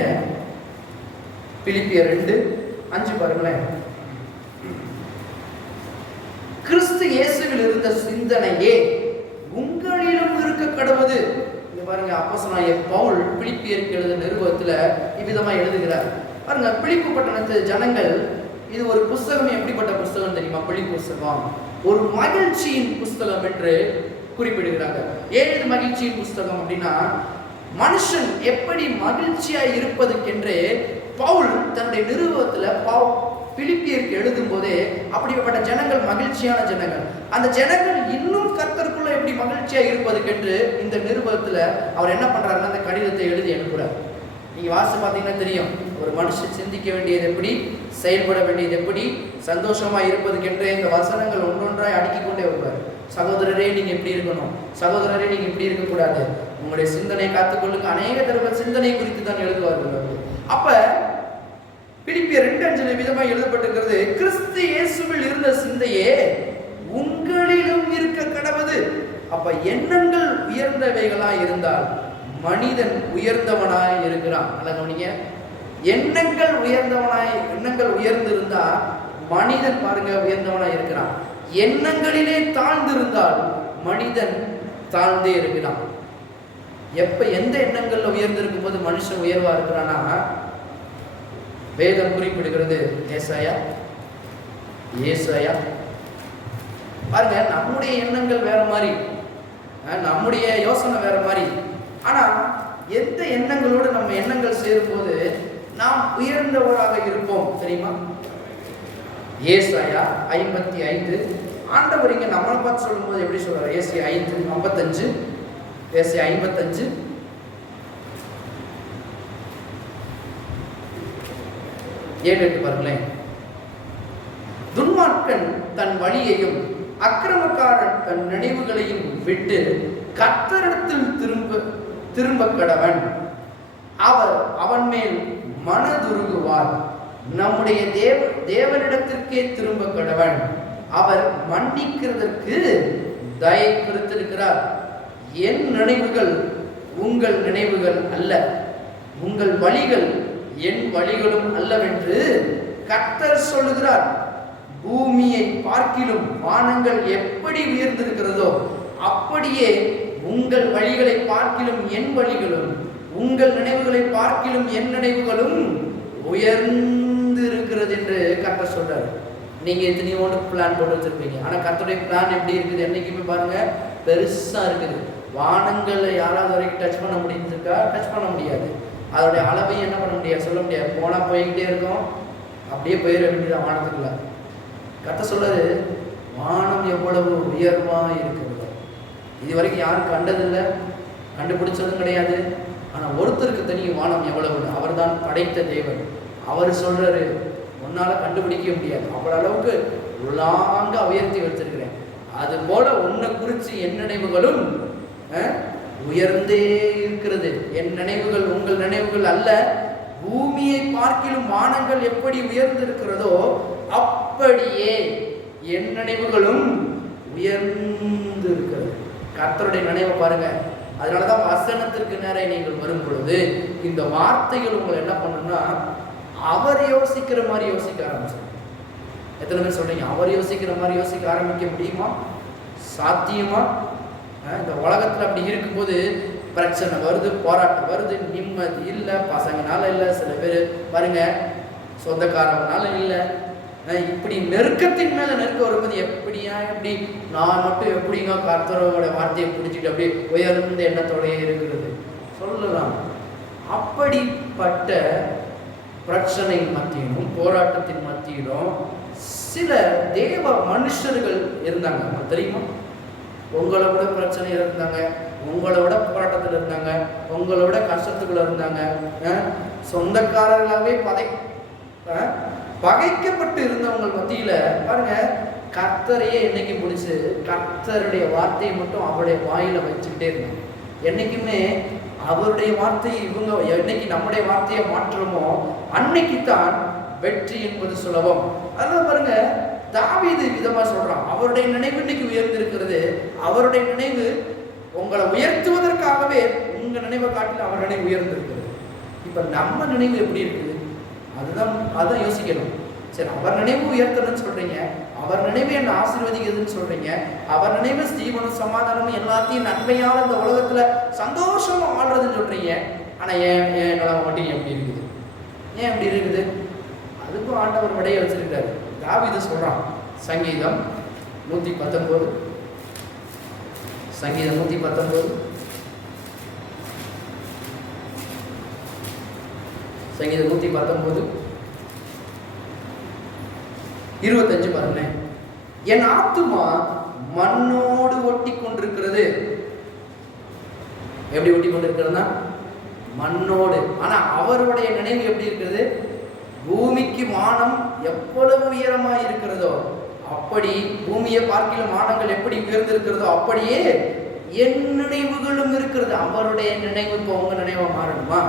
பிலிப்பியர் 2:5 பாருங்களேன். கிறிஸ்து இயேசுவில் இருந்த சிந்தனையே உங்களிலும் இருக்க கடவுது. இங்க பாருங்க, அப்போஸ்தலனாகிய பவுல் பிலிப்பியருக்கு எழுதிய நிருபத்துல இவ்விதமா எழுதுகிறார். பாருங்க, பிலிப்பு பட்டணத்து ஜனங்கள், இது ஒரு புஸ்தகம். எப்படிப்பட்ட புஸ்தகம் தெரியுமா? பிலிப்பு புஸ்தகம் ஒரு மகிழ்ச்சியின் புஸ்தகம் என்று குறிப்பிடுகிறாங்க. ஏன் இது மகிழ்ச்சியின் புஸ்தகம் அப்படின்னா, மனுஷன் எப்படி மகிழ்ச்சியா இருப்பதுக்கென்று பவுல் தன்னுடைய நிருபத்துல பிலிப்பியருக்கு எழுதும் போதே அப்படிப்பட்ட ஜனங்கள் மகிழ்ச்சியான ஜனங்கள். அந்த ஜனங்கள் இன்னும் கர்த்தருக்குள்ள எப்படி மகிழ்ச்சியா இருப்பதுக்கென்று இந்த நிருபத்துல அவர் என்ன பண்றாருன்னா, அந்த கடிதத்தை எழுதி அனுப்புறார். நீங்க வாசி பார்த்தீங்கன்னா தெரியும், ஒரு மனுஷன் சிந்திக்க வேண்டியது எப்படி, செயல்பட வேண்டியது எப்படி, சந்தோஷமா இருப்பதுக்கென்று இந்த வசனங்கள் ஒன்றொன்றாய் அடுக்கிக் கொண்டே வருவார். சகோதரரே நீங்க எப்படி இருக்கணும், சகோதரரே நீங்க இப்படி இருக்கக்கூடாது, உங்களுடைய சிந்தனையை காத்துக்கொள்ளுங்க. அநேக தடவை சிந்தனை குறித்து தான் எழுதுவார்கள். அப்ப பிலிப்பியர் 2:5 விதமாக எழுதப்பட்டிருக்கிறது, கிறிஸ்து இயேசுவில் இருந்த சிந்தையே உங்களிலும் இருக்க கடவுது. அப்ப எண்ணங்கள் உயர்ந்தவைகளாய் இருந்தால் மனிதன் உயர்ந்தவனாய் இருக்கிறான். அல்ல கவனிங்க, எண்ணங்கள் உயர்ந்திருந்தா மனிதன் பாருங்க உயர்ந்தவனாய் இருக்கிறான். எண்ணங்களிலே தாழ்ந்திருந்தால் மனிதன் தாழ்ந்தே இருக்கிறான். எந்த எண்ணங்கள்ல உயர்ந்திருக்கும் போது மனுஷன் உயர்வா இருக்கிறானா, வேதம் குறிப்பிடுகிறது. ஏசாயா பாருங்க, நம்முடைய எண்ணங்கள் வேற மாதிரி, நம்முடைய யோசனை வேற மாதிரி. ஆனா எந்த எண்ணங்களோடு நம்ம எண்ணங்கள் சேரும் போது நாம் உயர்ந்தவராக இருப்போம் தெரியுமா? ஏசாயா 55 ஆண்டவர் இங்க நம்மளை பார்த்து சொல்லும் போது எப்படி சொல்றாரு? ஏசாயா 5:55 ஏசாயா 55 7-8 பாருங்களேன். துன்மார்க்கன் தன் வழியையும் அக்கிரமக்காரன் தன் நினைவுகளையும் விட்டு கர்த்தரிடத்தில் திரும்ப கடவன். அவர் அவன் மேல் மனதுருகுவார். நம்முடைய தேவனிடத்திற்கே திரும்ப கடவன். அவர் மன்னிக்கிறதற்கு தயை குறித்திருக்கிறார். என் நினைவுகள் உங்கள் நினைவுகள் அல்ல, உங்கள் வழிகள் என் வழிகளும் அல்லவென்று கர்த்தர் சொல்லுகிறார். பூமியை பார்க்கிலும் வானங்கள் எப்படி உயர்ந்திருக்கிறதோ அப்படியே உங்கள் வழிகளை பார்க்கிலும் என் வழிகளும், உங்கள் நினைவுகளை பார்க்கிலும் என் நினைவுகளும் உயர்ந்து இருக்கிறது என்று கர்த்தர் சொல்றாரு. நீங்க எத்தனையோடு பிளான் போட்டு வச்சிருப்பீங்க, ஆனா கர்த்தருடைய பிளான் எப்படி இருக்குது? என்னைக்குமே பாருங்க பெருசா இருக்குது. வானங்களை யாராவது வரைக்கும் டச் பண்ண முடிஞ்சிருக்கா? டச் பண்ண முடியாது. அதோடைய அளவையும் என்ன பண்ண முடியாது, சொல்ல முடியாது. போனா போய்கிட்டே இருக்கும், அப்படியே போயிட வேண்டியதான் வானத்துக்குள்ள. கர்த்தர் சொல்றாரு, வானம் எவ்வளவு உயர்வா இருக்கிறது. இது வரைக்கும் யாரும் கண்டதில்லை, கண்டுபிடிச்சதும் கிடையாது. ஆனா ஒருத்தருக்கு தெரியும் வானம் எவ்வளவு. அவர் தான் படைத்த தேவன். அவர் சொல்றாரு, உன்னால கண்டுபிடிக்க முடியாது, அவ்வளவு அளவுக்கு லாங்க உயர்த்தி வச்சிருக்கிறேன். அது போல உன்னை குறித்து என் நினைவுகளும் உயர்ந்தே இருக்கிறது. என் நினைவுகள் உங்கள் நினைவுகள் அல்ல. பூமியை பார்க்கிலும் வானங்கள் எப்படி உயர்ந்து இருக்கிறதோ அப்படியே என் நினைவுகளும் உயர்ந்து இருக்கிறது. கர்த்தருடைய நினைவை பாருங்க. அதனாலதான் வசனத்திற்கு நேரே நீங்கள் வரும் பொழுது இந்த வார்த்தைகள் உங்களை என்ன பண்ணுன்னா, அவர் யோசிக்கிற மாதிரி யோசிக்க ஆரம்பிச்சு. எத்தனை பேர் சொல்றீங்க அவர் யோசிக்கிற மாதிரி யோசிக்க ஆரம்பிக்க முடியுமா? சாத்தியமா? இந்த உலகத்துல அப்படி இருக்கும்போது பிரச்சனை வருது, போராட்டம் வருது, நிம்மதி இல்லை, பசங்கனால இல்லை, சில பேர் பாருங்க சொந்தக்காரங்கனால இல்லை. இப்படி நெருக்கத்தின் மேல நெருக்கம் வரும்போது எப்படியா எப்படி நான் மட்டும் எப்படிங்க கர்த்தரோட வார்த்தையை பிடிச்சிட்டு அப்படியே உயர்ந்த எண்ணத்தோடய இருக்கிறது சொல்லலாம். அப்படிப்பட்ட பிரச்சனை மத்தியிலும் போராட்டத்தின் மத்தியிலும் சில தேவ மனுஷர்கள் இருந்தாங்க. தெரியுமா? உங்களை விட பிரச்சனை இருந்தாங்க, உங்களை விட போராட்டத்தில் இருந்தாங்க, உங்களை விட கஷ்டத்துக்குள்ள இருந்தாங்க. சொந்தக்காரர்களாகவே பகைக்கப்பட்டு இருந்தவங்க மத்தியில பாருங்க, கர்த்தரையே என்னைக்கு முடிச்சு கர்த்தருடைய வார்த்தையை மட்டும் அவருடைய வாயில வச்சுக்கிட்டே இருந்தாங்க. என்னைக்குமே அவருடைய வார்த்தையை இவங்க என்னைக்கு நம்முடைய வார்த்தையை மாற்றுறோமோ அன்னைக்கு தான் வெற்றி என்பது சுலபம். அதான் பாருங்க, தாவீது விதமா சொல்றான், அவருடைய நினைவு இன்னைக்கு உயர்ந்திருக்கிறது. அவருடைய நினைவு உங்களை உயர்த்துவதற்காகவே உங்க நினைவை காட்டில் அவர் நினைவு உயர்ந்திருக்கிறது. இப்ப நம்ம நினைவு எப்படி இருக்குது? அதுதான் யோசிக்கணும். சரி, அவர் நினைவு உயர்த்தணும்னு சொல்றீங்க, அவர் நினைவு என்ன ஆசீர்வதிக்குதுன்னு சொல்றீங்க, அவர் நினைவு ஜீவனும் சமாதானமும் எல்லாத்தையும் நன்மையான இந்த உலகத்துல சந்தோஷமா வாழ்றதுன்னு சொல்றீங்க. ஆனா ஏன் நிலைமை மட்டும் எப்படி இருக்குது? ஏன் எப்படி இருக்குது? அதுக்கும் ஆண்டவர் விடைய வச்சிருக்காரு. தாவீது சொல்றான், சங்கீதம் 119, சங்கீதம் 119, சங்கீதம் 119 25 பாருங்க. என் ஆத்துமா மண்ணோடு ஒட்டி கொண்டிருக்கிறது. எப்படி ஒட்டி கொண்டிருக்கிறதுனா மண்ணோடு. ஆனா அவருடைய நினைவு எப்படி இருக்கிறது? பூமிக்கு வானம் எவ்வளவு உயரமா இருக்கிறதோ அப்படி, பூமியை பார்க்கிலும் வானங்கள் எப்படி உயர்ந்திருக்கிறதோ அப்படியே என் நினைவுகளும் இருக்கிறது. அவருடைய நினைவு இப்போ உங்க நினைவா மாறணுமா?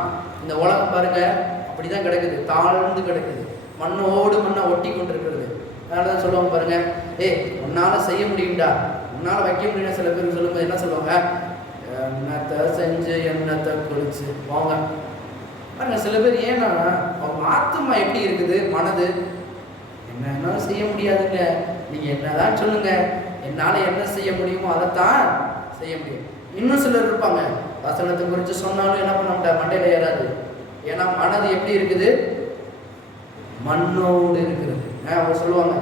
இந்த உலகம் பாருங்க அப்படிதான் கிடக்குது, தாழ்ந்து கிடக்குது, மண்ணோடு மண்ணை ஒட்டி கொண்டிருக்கிறது. அதனாலதான் சொல்லுவாங்க பாருங்க, உன்னால செய்ய முடியும்டா, உன்னால வைக்க முடியும். சில பேர் சொல்லும்போது என்ன சொல்லுவாங்க, என்னத்தை செஞ்சு என்னத்தை குளிச்சு போங்க பாருங்க. சில பேர் ஏன்னா அவங்க ஆத்மா எப்படி இருக்குது, மனது என்ன செய்ய முடியாதுங்க, நீங்க என்னதான் சொல்லுங்க, என்னால என்ன செய்ய முடியுமோ அதைத்தான் செய்ய முடியும். இன்னும் சிலர் இருப்பாங்க, வசனத்தை குறித்து சொன்னாலும் என்ன பண்ண முடியாது, மண்டையில ஏறாது. ஏன்னா மனது எப்படி இருக்குது, மண்ணோடு இருக்கிறது. அவங்க சொல்லுவாங்க,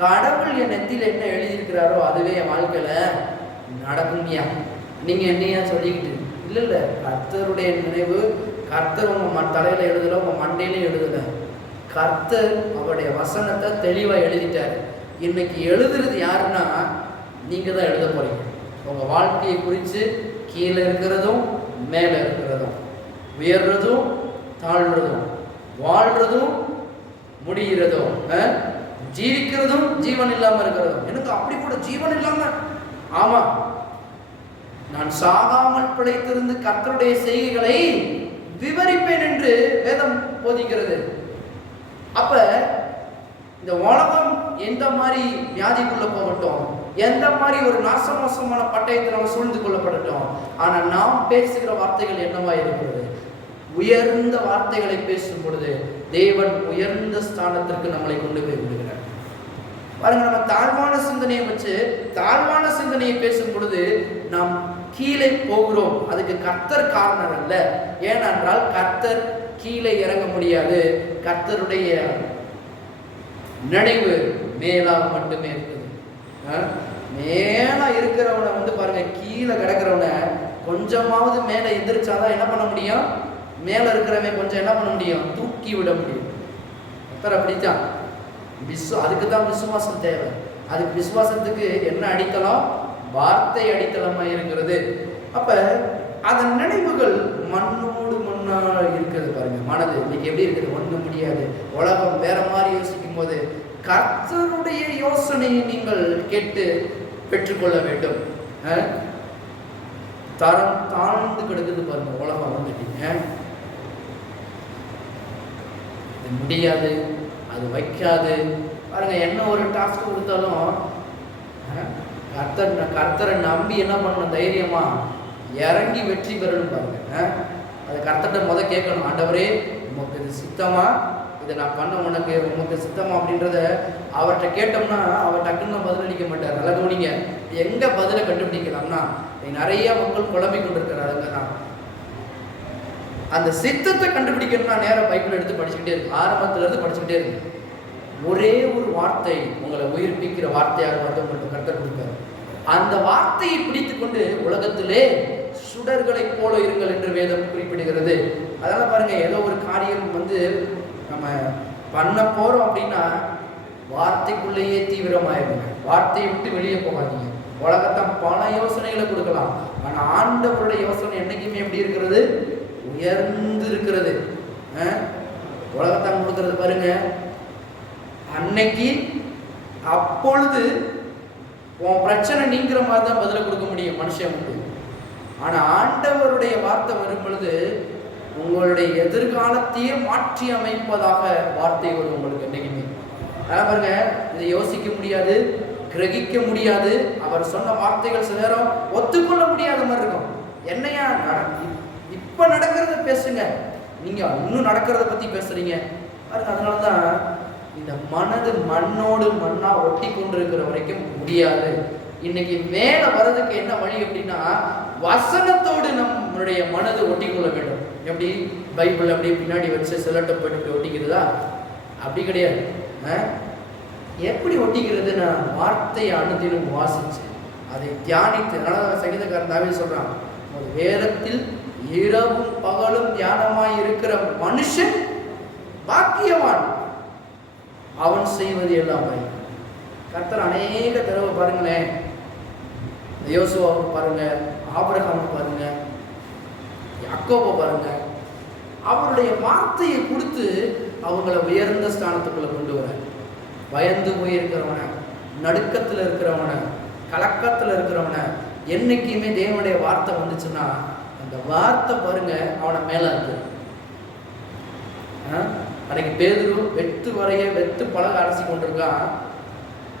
கடவுள் என் நெத்தியில என்ன எழுதியிருக்கிறாரோ அதுவே என் வாழ்க்கையில நடக்குங்கயா, நீங்க என்னையா சொல்லிக்கிட்டு. இல்ல, கர்த்தருடைய நினைவு, கர்த்தர் உங்க தலையில எழுதல, உங்க மண்டையில எழுதல. கர்த்தர் அவருடைய வசனத்தை தெளிவா எழுதிட்டாரு. இன்னைக்கு எழுதுறது யாருன்னா நீங்க தான் எழுத போறீங்க. உங்க வாழ்க்கையை குறித்து கீழே இருக்கிறதும் மேல இருக்கிறதும், உயர்றதும் தாழ்றதும், வாழ்றதும் முடிகிறதோ, ஜீவிக்கிறதும் ஜீவன் இல்லாம இருக்கிறதும். எனக்கு அப்படி கூட ஜீவன் இல்லாம, ஆமா, நான் சாகாமல் பிழைத்திருந்து கர்த்தருடைய செய்கைகளை விவரிப்பேன் என்று வேதம் போதிக்கிறது. அப்ப இந்த உலகம் எந்த மாதிரி வியாதிக்குள்ள போகட்டும், எந்த மாதிரி ஒரு நாசமோசமான பட்டயத்தை நம்ம சூழ்ந்து கொள்ளப்படட்டும், ஆனா நாம் பேசுகிற வார்த்தைகள் என்னவா இருக்கிறது? உயர்ந்த வார்த்தைகளை பேசும் பொழுது தேவன் உயர்ந்த ஸ்தானத்திற்கு நம்மளை கொண்டு போய் விடுகிறார். பாருங்க, நம்ம தாழ்வான சிந்தனையை வச்சு தாழ்வான சிந்தனையை பேசும் பொழுது நாம் கீழே போகிறோம். அதுக்கு கர்த்தர் காரணம் அல்ல. ஏனென்றால் கர்த்தர் கீழே இறங்க முடியாது. கர்த்தருடைய நினைவு மேலாக மட்டுமே இருக்குது. மேல இருக்கிறவனை வந்து பாருங்க, கீழே கிடக்கிறவனை கொஞ்சமாவது மேல எந்திரிச்சாதான் என்ன பண்ண முடியும்? மேல இருக்கிறவன் கொஞ்சம் என்ன பண்ண முடியும்? தூக்கி விட முடியும். கர்த்தர் அப்படித்தான். அதுக்கு தான் விசுவாசம் தேவை. அதுக்கு விசுவாசத்துக்கு என்ன அடித்தளம்? வார்த்தை அடித்தளமா இருக்கிறது. அப்ப அதன் நினைவுகள் மண்ணோடு மண்ணா இருக்கிறது. பாருங்க, மனது இன்னைக்கு எப்படி இருக்குது? ஒன்றும் முடியாது. உலகம் வேற மாதிரி யோசிக்கும் போது கர்த்தருடைய யோசனையை நீங்கள் கேட்டு பெற்றுக்கொள்ள வேண்டும். தரம் தாழ்ந்து கிடக்குது பாருங்க உலகம் வந்துட்டீங்க. இது முடியாது, அது வைக்காது. பாருங்க, என்ன ஒரு டாஸ்க் கொடுத்தாலும் கர்த்தரை நம்பி என்ன பண்ணணும்? தைரியமா இறங்கி வெற்றி பெறணும். பாருங்க, அதை கர்த்தர்கிட்ட கேட்கணும். ஆண்டவரே, உமக்கு இது சித்தமா? இதை நான் பண்ண உமக்கு சித்தமா அப்படின்றத அவர்கிட்ட கேட்டோம்னா அவர் டக்குன்னு பதிலளிக்க மாட்டார். நல்லா கவனிங்க, எங்க பதிலை கண்டுபிடிக்கலாம்னா நிறைய மக்கள் குழம்பி கொண்டிருக்கிறாருங்க. அந்த சித்தத்தை கண்டுபிடிக்கணும்னா நேரம் பைபிள் எடுத்து படிச்சுக்கிட்டே இருக்கு. ஆரம்பத்துல இருந்து படிச்சுக்கிட்டே இருக்கு. ஒரே ஒரு வார்த்தை உங்களை உயிர்ப்பிக்கிற வார்த்தையாக வந்து உங்களுக்கு கர்த்தர் கொடுப்பார். அந்த வார்த்தையை பிடித்து கொண்டு உலகத்திலே சுடர்களை போல இருங்கள் என்று வேதம் குறிப்பிடுகிறது. அதனால பாருங்க, ஏதோ ஒரு காரியம் வந்து நம்ம பண்ண போறோம் அப்படின்னா வார்த்தைக்குள்ளேயே தீவிரமாயிருங்க. வார்த்தையை விட்டு வெளியே போகாதீங்க. உலகத்தை பல யோசனைகளை கொடுக்கலாம், ஆனா ஆண்டவருடைய யோசனை என்னைக்குமே எப்படி இருக்கிறது? உயர்ந்து இருக்கிறது. உலகத்தான் கொடுக்கறது பாருங்க, அன்னைக்கு அப்பொழுது உன் பிரச்சனை நீங்கிற மாதிரி தான் பதில கொடுக்க முடியும் மனுஷன் உண்டு. ஆனா ஆண்டவருடைய வார்த்தை வரும் பொழுது உங்களுடைய எதிர்காலத்தையே மாற்றி அமைப்பதாக வார்த்தை வரும் உங்களுக்கு என்னைக்குமே. அதான் பாருங்க, இதை யோசிக்க முடியாது, கிரகிக்க முடியாது. அவர் சொன்ன வார்த்தைகள் சில நேரம் ஒத்துக்கொள்ள முடியாத மாதிரி இருக்கும். என்னையா இப்ப நடக்கிறத பேசுங்க, நீங்க இன்னும் நடக்கிறத பத்தி பேசுறீங்க. அதனாலதான் இந்த மனது மண்ணோடு மண்ணா ஒட்டி கொண்டிருக்கிற வரைக்கும் முடியாது. இன்னைக்கு மேல வர்றதுக்கு என்ன வழி அப்படின்னா, வசனத்தோடு நம்மளுடைய மனது ஒட்டி கொள்ள வேண்டும். எப்படி பைபிள் அப்படியே பின்னாடி வச்சு சிலட்டை போட்டு ஒட்டிக்கிறதா? அப்படி கிடையாது. எப்படி ஒட்டிக்கிறதுன்னா, வார்த்தையை அனுதினம் வாசிச்சு அதை தியானித்து. அதனால சங்கீதக்காரன் தாவீது சொல்றான், ஒரு வேதத்தில் இரவும் பகலும் தியானமாய் இருக்கிற மனுஷன் பாக்கியவான், அவன் செய்வது எல்லாம் பை. கர்த்தர் அநேக தடவை பாருங்களேன், யோசுவாவை பாருங்க, ஆபிரகாமை பாருங்க, யாக்கோபை பாருங்க, அவருடைய வார்த்தையை கொடுத்து அவங்கள உயர்ந்த ஸ்தானத்துக்குள்ள கொண்டு வர. பயந்து போய் இருக்கிறவன, நடுக்கத்தில் இருக்கிறவன, கலக்கத்தில் இருக்கிறவன, என்னைக்குமே தேவனுடைய வார்த்தை வந்துச்சுன்னா அந்த வார்த்தை பாருங்க அவனை மேல இருக்கு. அன்னைக்கு பேதுரு வெத்து பழக அலசி கொண்டிருக்கான்.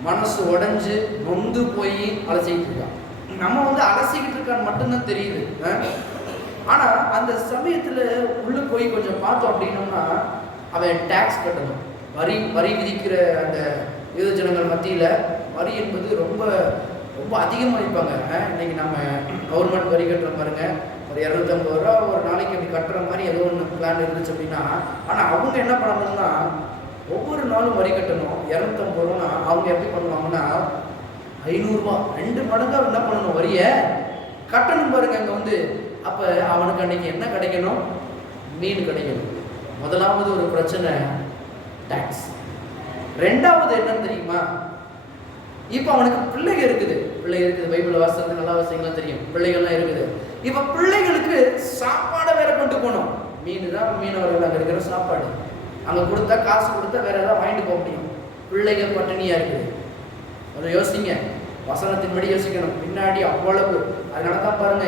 மனசு உடைஞ்சு நொந்து போய் அலசிக்கிட்டு இருக்கான். நம்ம வந்து அலசிக்கிட்டு இருக்கான்னு மட்டும்தான் தெரியுது. ஆனா அந்த சமயத்துல உள்ள போய் கொஞ்சம் பார்த்தோம் அப்படின்னோம்னா, அவன் டாக்ஸ் கட்டணும். வரி விதிக்கிற அந்த யூத ஜனங்கள் மத்தியில வரி என்பது ரொம்ப ரொம்ப அதிகமாக வைப்பாங்க. இன்னைக்கு நம்ம கவர்மெண்ட் வரி கட்டுற பாருங்க, ஒரு 250 ரூபா ஒரு நாளைக்கு அப்படி கட்டுற மாதிரி ஏதோ ஒன்று பிளான் இருந்துச்சு அப்படின்னா, ஆனால் அவங்க என்ன பண்ணணும்னா ஒவ்வொரு நாளும் வரி கட்டணும். 250 ரூபானா அவங்க எப்படி பண்ணுவாங்கன்னா 500 ரூபா 2 மடங்காக என்ன பண்ணணும், வரியை கட்டணும் பாருங்க அங்கே வந்து. அப்போ அவனுக்கு அன்னைக்கு என்ன கிடைக்கணும்? மீன் கிடைக்கணும். முதலாவது ஒரு பிரச்சனை டாக்ஸ். ரெண்டாவது என்னன்னு தெரியுமா? இப்போ அவனுக்கு பிள்ளைங்க இருக்குது, பைபிள் வாசனை நல்லா வாசிக்கலாம் தெரியும், பிள்ளைகள்லாம் இருக்குது. இப்போ பிள்ளைகளுக்கு சாப்பாடை வேற கொண்டு போகணும். மீன் தான் மீனவர்கள் அங்கே இருக்கிற சாப்பாடு. அங்கே கொடுத்தா காசு கொடுத்தா வேற ஏதாவது வாங்கிட்டு போக முடியும். பிள்ளைகள் பட்டினியாக இருக்குது. அதை யோசிங்க, வசனத்தின்படி யோசிக்கணும். பின்னாடி அவ்வளவு, அதனால தான் பாருங்க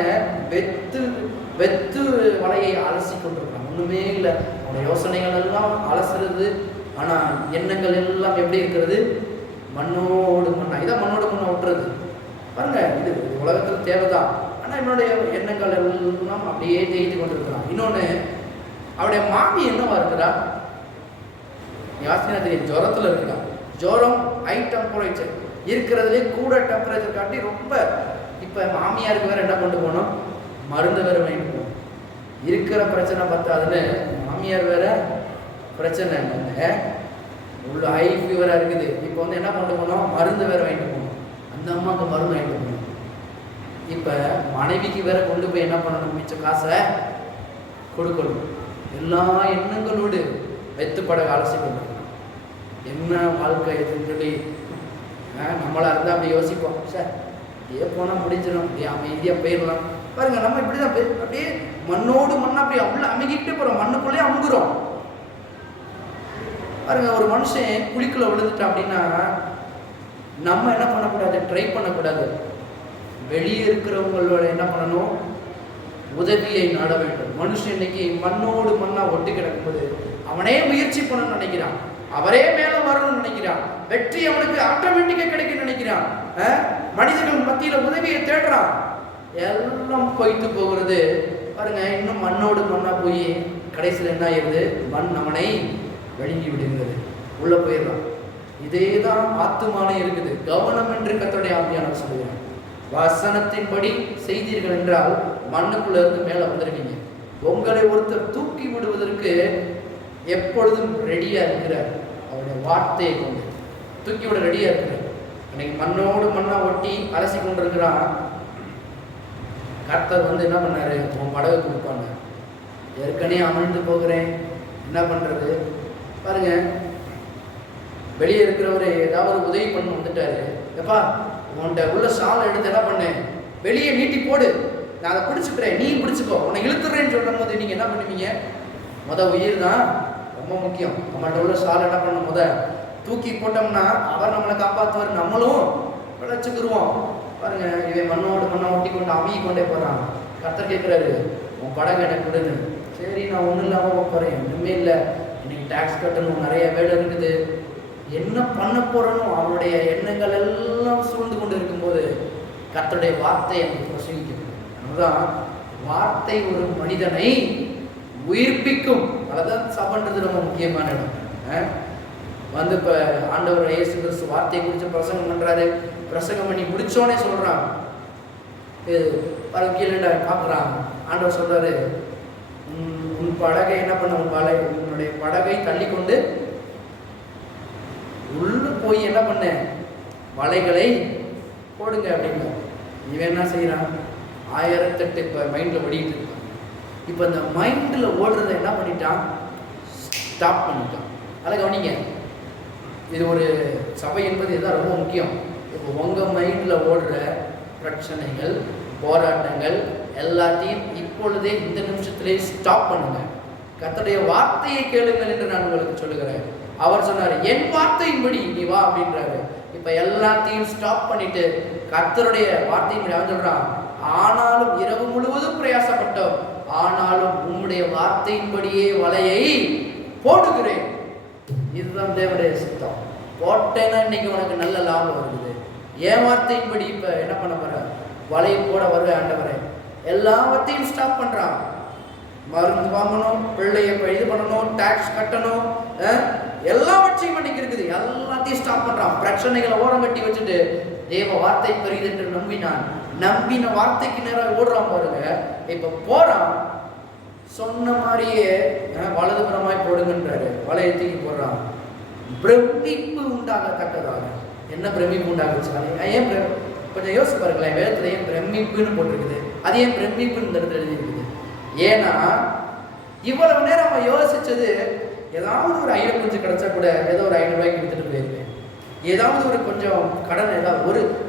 வெத்து வலையை அலசி கொண்டிருக்கான். ஒன்றுமே இல்லை, அவனுடைய யோசனைகள் எல்லாம் அலசுறது. ஆனால் எண்ணங்கள் எல்லாம் எப்படி இருக்கிறது? மண்ணோடு மண்ணா. இதான் மண்ணோடு மண்ணை விட்டுறது பாருங்க. இது உலகத்தில் தேவைதான். ஆனால் என்னுடைய எண்ணங்கள் எல்லாம் அப்படியே தேய்த்து கொண்டிருக்கிறான். இன்னொன்று, அவருடைய மாமி என்னவா இருக்கிறா? யாசினா தெரியும், ஜுரத்தில் இருக்கிறான். ஜுரம் ஹை டெம்பரேச்சர் இருக்கிறதுலே கூட டெம்பரேச்சர் காட்டி ரொம்ப. இப்போ மாமியாருக்கு வேற என்ன கொண்டு போகணும்? மருந்து வேற வாங்கிட்டு போகணும். இருக்கிற பிரச்சனை பார்த்தாதுன்னு மாமியார் வேற பிரச்சனை உள்ள ஹை ஃபீவராக இருக்குது. இப்போ வந்து என்ன கொண்டு போனோம்? மருந்து வேற வாங்கிட்டு போகணும். அந்த அம்மாவுக்கு மருந்து வாங்கிட்டு போகணும். இப்போ மனைவிக்கு வேற கொண்டு போய் என்ன பண்ணணும்? மிச்ச காசை கொடுக்கணும். எல்லா எண்ணங்களோடு வெத்துப்பட அலசி கொண்டிருக்கணும். என்ன வாழ்க்கை எதுன்னு சொல்லி நம்மளா இருந்தால் அப்படி யோசிப்போம். சார் அப்படியே போனால் முடிஞ்சிடும், அப்படியே அமைதியாக போயிடலாம். பாருங்க, நம்ம இப்படி தான் அப்படியே மண்ணோடு மண்ணா அப்படியே அவ்வளோ அமைக்கிட்டே போகிறோம். மண்ணுக்குள்ளேயே அமுங்குறோம். பாருங்க, ஒரு மனுஷன் குழிக்குள்ள விழுந்துட்டான் அப்படின்னா நம்ம என்ன பண்ணக்கூடாது? ட்ரை பண்ணக்கூடாது. வெளியே இருக்கிறவங்களோட என்ன பண்ணணும்? உதவியை நாட வேண்டும். மனுஷன் இன்னைக்கு மண்ணோடு மண்ணா ஒட்டி கிடக்கும்போது அவனே முயற்சி பண்ணணும்னு நினைக்கிறான். அவரே மேல வரணும்னு நினைக்கிறான். வெற்றி அவனுக்கு ஆட்டோமேட்டிக்கா கிடைக்கும் நினைக்கிறான். மனிதர்கள் மத்தியில உதவியை தேடுறான். எல்லாம் பொய்த்து போகிறது. பாருங்க, இன்னும் மண்ணோடு மண்ணா போய் கடைசியில் என்ன ஆயிருது? மண் அவனை விழுங்கி விடுகிறது, உள்ள போயிடலாம். இதே தான் ஆத்துமானே இருக்குது. கவனம் என்று கர்த்தருடைய ஆவியானவர் சொல்லுகிறார். வசனத்தின்படி செய்தீர்கள் என்றால் மண்ணுக்குள்ள இருந்து மேல வந்துருவீங்க. உங்களை ஒருத்தர் தூக்கி விடுவதற்கு எப்பொழுதும் ரெடியா இருக்கிறார். அவருடைய வார்த்தையை கொண்டு தூக்கி விட ரெடியா இருக்கிறார். இன்னைக்கு மண்ணோடு மண்ணா ஒட்டி அலசி கொண்டிருக்கிறான். கர்த்தர் வந்து என்ன பண்ணாரு? உன் படகு கொடுப்பாங்க. ஏற்கனவே அமிழ்ந்து போகிறேன், என்ன பண்றது? பாருங்க, வெளியே இருக்கிறவரு ஏதாவது உதவி பண்ண வந்துட்டாரு. எப்பா, உன்கிட்ட உள்ள சாலை எடுத்து என்ன பண்ணேன்? வெளியே நீட்டி போடு, நான் அதை பிடிச்சிக்கிறேன், நீ பிடிச்சிக்கோ, உன்னை இழுத்துறேன்னு சொல்லும் போது நீங்க என்ன பண்ணுவீங்க? உயிர் தான் ரொம்ப முக்கியம். நம்மள்ட்ட உள்ள சாலை என்ன பண்ண தூக்கி போட்டோம்னா அவர் நம்மளை காப்பாற்றுவார், நம்மளும் பிழைச்சுக்கிருவோம். பாருங்க, இவன் மண்ணோடு மண்ணை ஒட்டி கொண்டு அமைய கொண்டே போறான். கர்த்தர் கேட்கிறாரு, உன் படகு எனக்கு கொடுன்னு. சரி, நான் ஒன்றும் இல்லாமல் போறேன், ஒன்றுமே இல்லை, இன்னைக்கு டேக்ஸ் கட்டணும், நிறைய வேலை இருக்குது, என்ன பண்ண போறனோ அவருடைய எண்ணங்கள் எல்லாம் சூழ்ந்து கொண்டு இருக்கும்போது கர்த்தருடைய வார்த்தை எனக்கு பிரசங்கிக்கும். அதுதான் வார்த்தை ஒரு மனிதனை உயிர்ப்பிக்கும். அதுதான் சபன்றது ரொம்ப முக்கியமான இடம். வந்து இப்போ ஆண்டவர் இயேசு கிறிஸ்து வார்த்தையை குறித்து பிரசங்கம் பண்றாரு. பிரசங்கம் பண்ணி முடிச்சோடனே சொல்றான், கீழே பார்க்குறான். ஆண்டவர் சொல்றாரு, உன் படகை என்ன பண்ண, உன்னுடைய படகை தள்ளி கொண்டு உள்ள போய் என்ன பண்ண, வலைகளை போடுங்க அப்படின்னு. இவன் என்ன செய்யறான்? 1008 இப்போ மைண்டில் ஓடிட்டு இருக்கான். இப்போ இந்த மைண்டில் ஓடுறத என்ன பண்ணிட்டான்? ஸ்டாப் பண்ணிட்டான். அதை கவனிங்க, இது ஒரு சபை என்பது இதுதான் ரொம்ப முக்கியம். இப்போ உங்கள் மைண்டில் ஓடுற பிரச்சனைகள், போராட்டங்கள் எல்லாத்தையும் இப்பொழுதே இந்த நிமிஷத்திலே ஸ்டாப் பண்ணுங்க. கர்த்தருடைய வார்த்தையை கேளுங்கள் என்று நான் உங்களுக்கு சொல்லுகிறேன். அவர் சொன்னார், என் வார்த்தையின்படி நீ வா அப்படின்றாரு. இப்ப எல்லாத்தையும் ஸ்டாப் பண்ணிட்டு கர்த்தருடைய வார்த்தையின்படி அவன் சொல்றான், ஆனாலும் இரவு முழுவதும் பிரயாசப்பட்டோம், ஆனாலும் உம்முடைய வார்த்தையின்படியே வலையை போடுகிறேன். இதுதான் தேவனுடைய சித்தம். போட்டேன்னா இன்னைக்கு உனக்கு நல்ல லாபம் இருக்குது. என் வார்த்தையின்படி இப்ப என்ன பண்ண போற? வலையை போட வருவேன் ஆண்டவரே. எல்லாவற்றையும் ஸ்டாப் பண்றான். மருந்து வாங்கணும், பிள்ளைய இது பண்ணணும், டாக்ஸ் கட்டணும், எல்லாவற்றையும் பண்ணிக்கு இருக்குது. எல்லாத்தையும் ஸ்டாப் பண்றான். பிரச்சனைகளை ஓரம் கட்டி வச்சுட்டு தேவ வார்த்தை பெரியது என்று நம்பின வார்த்தைக்கு நேரம் ஓடுறான் பாருங்க. இப்ப போறான், சொன்ன மாதிரியே வலதுபுறமாய் போடுங்கன்றாரு. வலையை தூக்கி போடுறான். பிரமிப்பு உண்டாகத்தக்கதாக. என்ன பிரமிப்பு உண்டாகுச்சு? ஏன் கொஞ்சம் யோசிச்சு பாருங்களேன். வேதத்துல ஏன் பிரமிப்புன்னு போட்டிருக்குது? அது ஏன் பிரமிப்புன்னு இந்த இடத்துல எழுதியிருக்குது? ஏன்னா இவ்வளவு நேரம் அவன் யோசிச்சது, ஏதாவது ஒரு ஐயம் கொஞ்சம் கிடைச்சா கூட ஏதோ ஒரு 500 ரூபாய்க்கு எடுத்துட்டு போயிருக்கேன், ஏதாவது ஒரு கொஞ்சம் கடன்,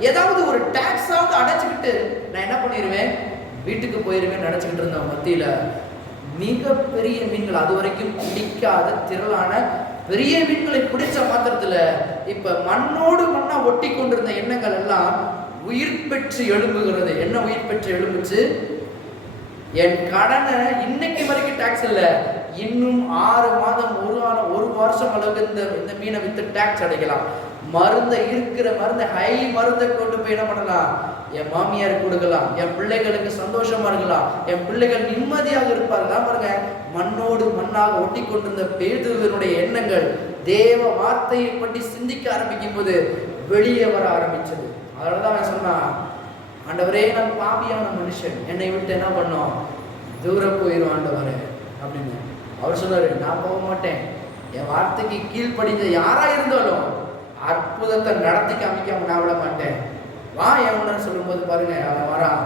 ஏதாவது ஒரு டாக்ஸாவது அடைச்சிக்கிட்டு நான் என்ன பண்ணிடுவேன், வீட்டுக்கு போயிருவேன் நினைச்சுக்கிட்டு இருந்தவன் மத்தியில மிக பெரிய மீன்கள், அது வரைக்கும் பிடிக்காத திரளான பெரிய மீன்களை பிடிச்ச மாத்திரத்துல இப்ப மண்ணோடு மண்ணா ஒட்டி கொண்டிருந்த எண்ணங்கள் எல்லாம் உயிர் பெற்று எழும்புகிறது. என்ன உயிர் பெற்று எழும்புச்சு? என் கடனை இன்னைக்கு வரைக்கும் டாக்ஸ் இல்லை, இன்னும் 6 மாதம் ஒரு வருஷம் அளவுக்கு இந்த மீனை வித்து டாக்ஸ் அடைக்கலாம். மருந்தை இருக்கிற மருந்தை ஹை மருந்தை கொண்டு போய் என்ன பண்ணலாம்? என் மாமியாருக்கு கொடுக்கலாம், என் பிள்ளைகளுக்கு சந்தோஷமா இருக்கலாம், என் பிள்ளைகள் நிம்மதியாக இருப்பார்களா பாருங்க. மண்ணோடு மண்ணாக ஒட்டி கொண்டிருந்த பேதுருவினுடைய எண்ணங்கள் தேவ வார்த்தையை பற்றி சிந்திக்க ஆரம்பிக்கும் போது வெளியே வர ஆரம்பிச்சது. அதனாலதான் அவன் சொன்னான், ஆண்டவரே நான் பாவியான மனுஷன், என்னை விட்டு என்ன பண்ணோம்? தூரம் போயிடும் ஆண்டவரே அப்படின்னு. அவர் சொன்னாரு, நான் போக மாட்டேன், என் வார்த்தைக்கு கீழ்ப்படிஞ்ச யாரா இருந்தாலும் அற்புதத்தை நடத்தி காமிக்காம நான் விட மாட்டேன், வா எவனு சொல்லும் போது பாருங்க அவன் வரான்.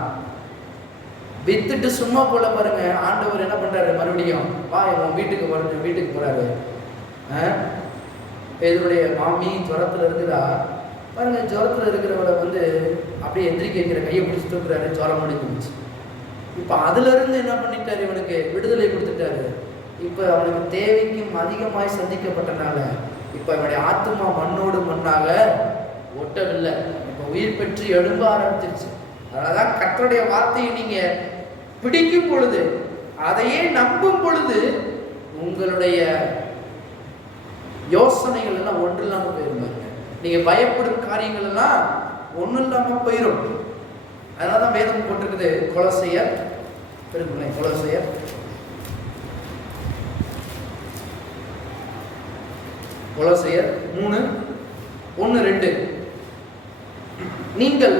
வித்துட்டு சும்மா போல பாருங்க, ஆண்டவர் என்ன பண்றாரு? மறுபடியும் வா எவன் வீட்டுக்கு போறாரு. இதனுடைய மாமி ஜுரத்துல இருக்குதா பாருங்க. ஜுரத்துல இருக்கிறவரை அப்படியே எந்திரிக்க வைக்கிற, கையை பிடிச்சி தூக்குறாரு, ஜுரம் முடிஞ்சிருச்சு. இப்ப அதுல இருந்து என்ன பண்ணிட்டாரு? இவனுக்கு விடுதலை கொடுத்துட்டாரு. இப்ப அவனுக்கு தேவைக்கும் அதிகமாய் சந்திக்கப்பட்டனால இப்ப இவனுடைய ஆத்மா மண்ணோடு மண்ணாக ஒட்டவில்லை, இப்ப உயிர் பெற்று எழும்ப ஆரம்பிச்சிருச்சு. அதனாலதான் கர்த்தருடைய வார்த்தையை நீங்க பிடிக்கும் பொழுது, அதையே நம்பும் பொழுது உங்களுடைய யோசனைகள் எல்லாம் ஒன்று இல்லாம போயிருந்தாங்க. நீங்க பயப்படும் காரியங்கள் எல்லாம் ஒன்றும் இல்லாம போயிடும். அதனாலதான் வேதம் போட்டிருக்குது, கொலோசையர் 3:1-2 நீங்கள்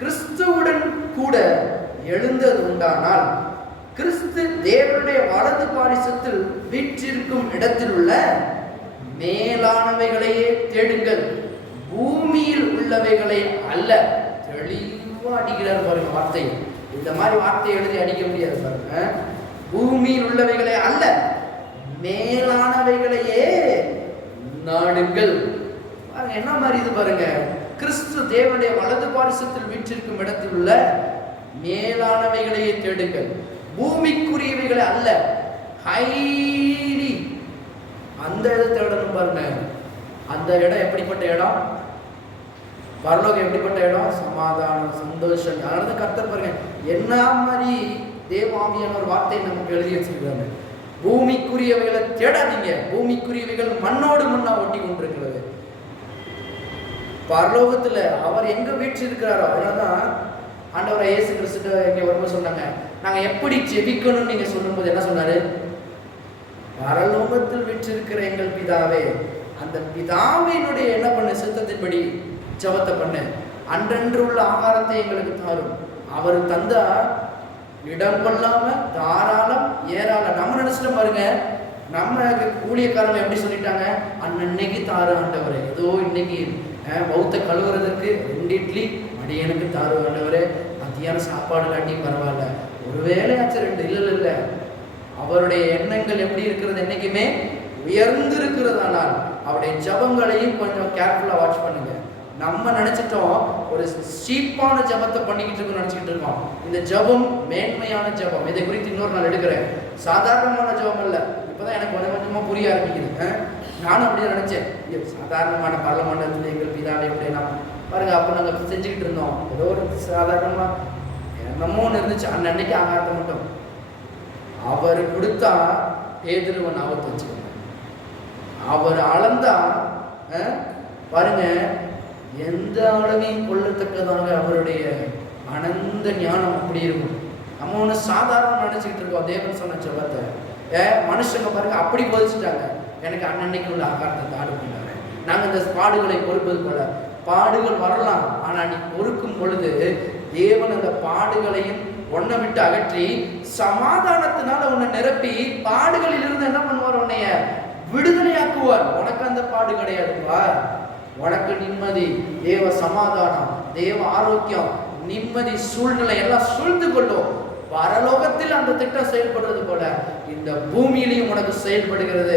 கிறிஸ்துவுடன் கூட எழுந்தது உண்டானால் கிறிஸ்து தேவனுடைய வலது பாரிசத்தில் வீற்றிருக்கும் இடத்தில் உள்ள மேலானவைகளையே தேடுங்கள், பூமியில் உள்ளவைகளை அல்ல. தெளிவா அடிக்கிறார் பாருங்க வார்த்தை. இந்த மாதிரி வார்த்தையை எழுதி அடிக்க முடியாது பாருங்க. பூமியில் உள்ளவைகளை அல்ல, மேலானவைகளையே நாடுங்கள். என்ன மாதிரி இது பாருங்க, கிறிஸ்து தேவனுடைய வலது பாரிசத்தில் வீற்றிருக்கும் இடத்தில் உள்ள மேலானவைகளையே தேடுங்கள், பூமிக்குரியவைகளை அல்ல. ஹைலி அந்த இடத்தை தேடணும் பாருங்க. அந்த இடம் எப்படிப்பட்ட இடம்? பரலோகம் எப்படிப்பட்ட இடம்? சமாதானம், சந்தோஷம். அதனால கர்த்தர் பாருங்க என்ன மாதிரி தேவாவியான ஒரு வார்த்தையை நமக்கு எழுதி வச்சிருக்காங்க. பூமிக்குரியவைகளை தேடாதீங்க, பூமிக்குரியவைகள் மண்ணோடு மண்ணா ஒட்டி கொண்டிருக்கிறது. பரலோகத்துல அவர் எங்க வீற்றிருக்கிறாரோ, அதனாலதான் ஆண்டவர் இயேசு கிறிஸ்து இங்க வரும்போது சொன்னாங்க, நாங்க எப்படி ஜெபிக்கணும்னு நீங்க சொல்லும் போது என்ன சொன்னாரு? பரலோகத்தில் வீற்றிருக்கிற எங்கள் பிதாவே, அந்த பிதாவினுடைய என்ன பண்ண சித்தத்தின்படி ஜெபத்தை பண்ணு, அன்றன்று உள்ள ஆகாரத்தை எங்களுக்கு தாரும். அவர் தந்தா இடம் கொள்ளாம தாராளம் ஏராளம். நம்ம நினைச்சிட்டோம் பாருங்க, நம்ம ஊழியக்காரங்க எப்படி சொல்லிட்டாங்க, அன்னன்னைக்கு தாரு ஆண்டவரே, ஏதோ இன்னைக்கு பௌத்த கழுவுறதுக்கு 2 இட்லி மடியனுக்கு தாரு ஆண்டவரே, மத்தியான சாப்பாடு காட்டி பரவாயில்ல, ஒருவேளையாச்சும் 2. இல்லை, அவருடைய எண்ணங்கள் எப்படி இருக்கிறது? என்னைக்குமே உயர்ந்து இருக்கிறதானால் அவருடைய ஜபங்களையும் கொஞ்சம் கேர்ஃபுல்லா வாட்ச் பண்ணுங்க. நம்ம நினைச்சிட்டோம் ஒரு சீப்பான ஜபத்தை பண்ணிக்கிட்டு இருக்கோம் நினைச்சிட்டு இருக்கோம். இந்த ஜபம் மேன்மையான ஜபம். இதை குறித்து இன்னொரு நாள் எடுக்கிறேன். சாதாரணமான ஜபம் இல்லை. இப்பதான் எனக்கு கொஞ்சம் கொஞ்சமா புரிய ஆரம்பிக்குது. நானும் அப்படியே நினைச்சேன், சாதாரணமான பரலமண்டலத்தில் எங்கள் பிதாவை எப்படின்னா பாருங்க, அப்ப நாங்க செஞ்சுக்கிட்டு இருந்தோம், ஏதோ ஒரு சாதாரணமா என்னமோ ஒன்று இருந்துச்சு. அன்னைக்கு ஆகாரத்தை மட்டும் அவர் கொடுத்தா பேதுருவன் ஆபத்து வச்சுக்கோங்க. அவர் அளந்தா பாருங்க எந்த அளவையும் கொள்ளத்தக்கதாக அவருடைய அனந்த ஞானம் அப்படி இருக்கும். நம்ம ஒன்று சாதாரண நினைச்சுக்கிட்டு இருக்கோம். தேவன் சொன்ன ஜெபத்தை மனுஷங்க பாருங்க அப்படி போதிச்சுட்டாங்க. எனக்கு அன்னன்னைக்கு உள்ள ஆகாரத்தை தாடு பண்ணாங்க. நாங்கள் இந்த பாடுகளை பொறுப்பது போல, பாடுகள் வரலாம், ஆனால் நீ பொறுக்கும் பொழுது தேவன் அந்த பாடுகளையும் ஒன்றை விட்டு அகற்றி சமாதானத்தினால உன்னை நிரப்பி பாடுகளில் இருந்து என்ன பண்ணுவார்? உன்னைய விடுதலையாக்குவார். உனக்கு அந்த பாடு கிடையாதுப்பா, உனக்கு நிம்மதி, தேவ சமாதானம், தேவ ஆரோக்கியம், நிம்மதி, சூழ்நிலை எல்லாம் சூழ்ந்து கொள்ளும். பரலோகத்தில் அந்த திட்டம் செயல்படுறது போல இந்த பூமியிலையும் உனக்கு செயல்படுகிறது.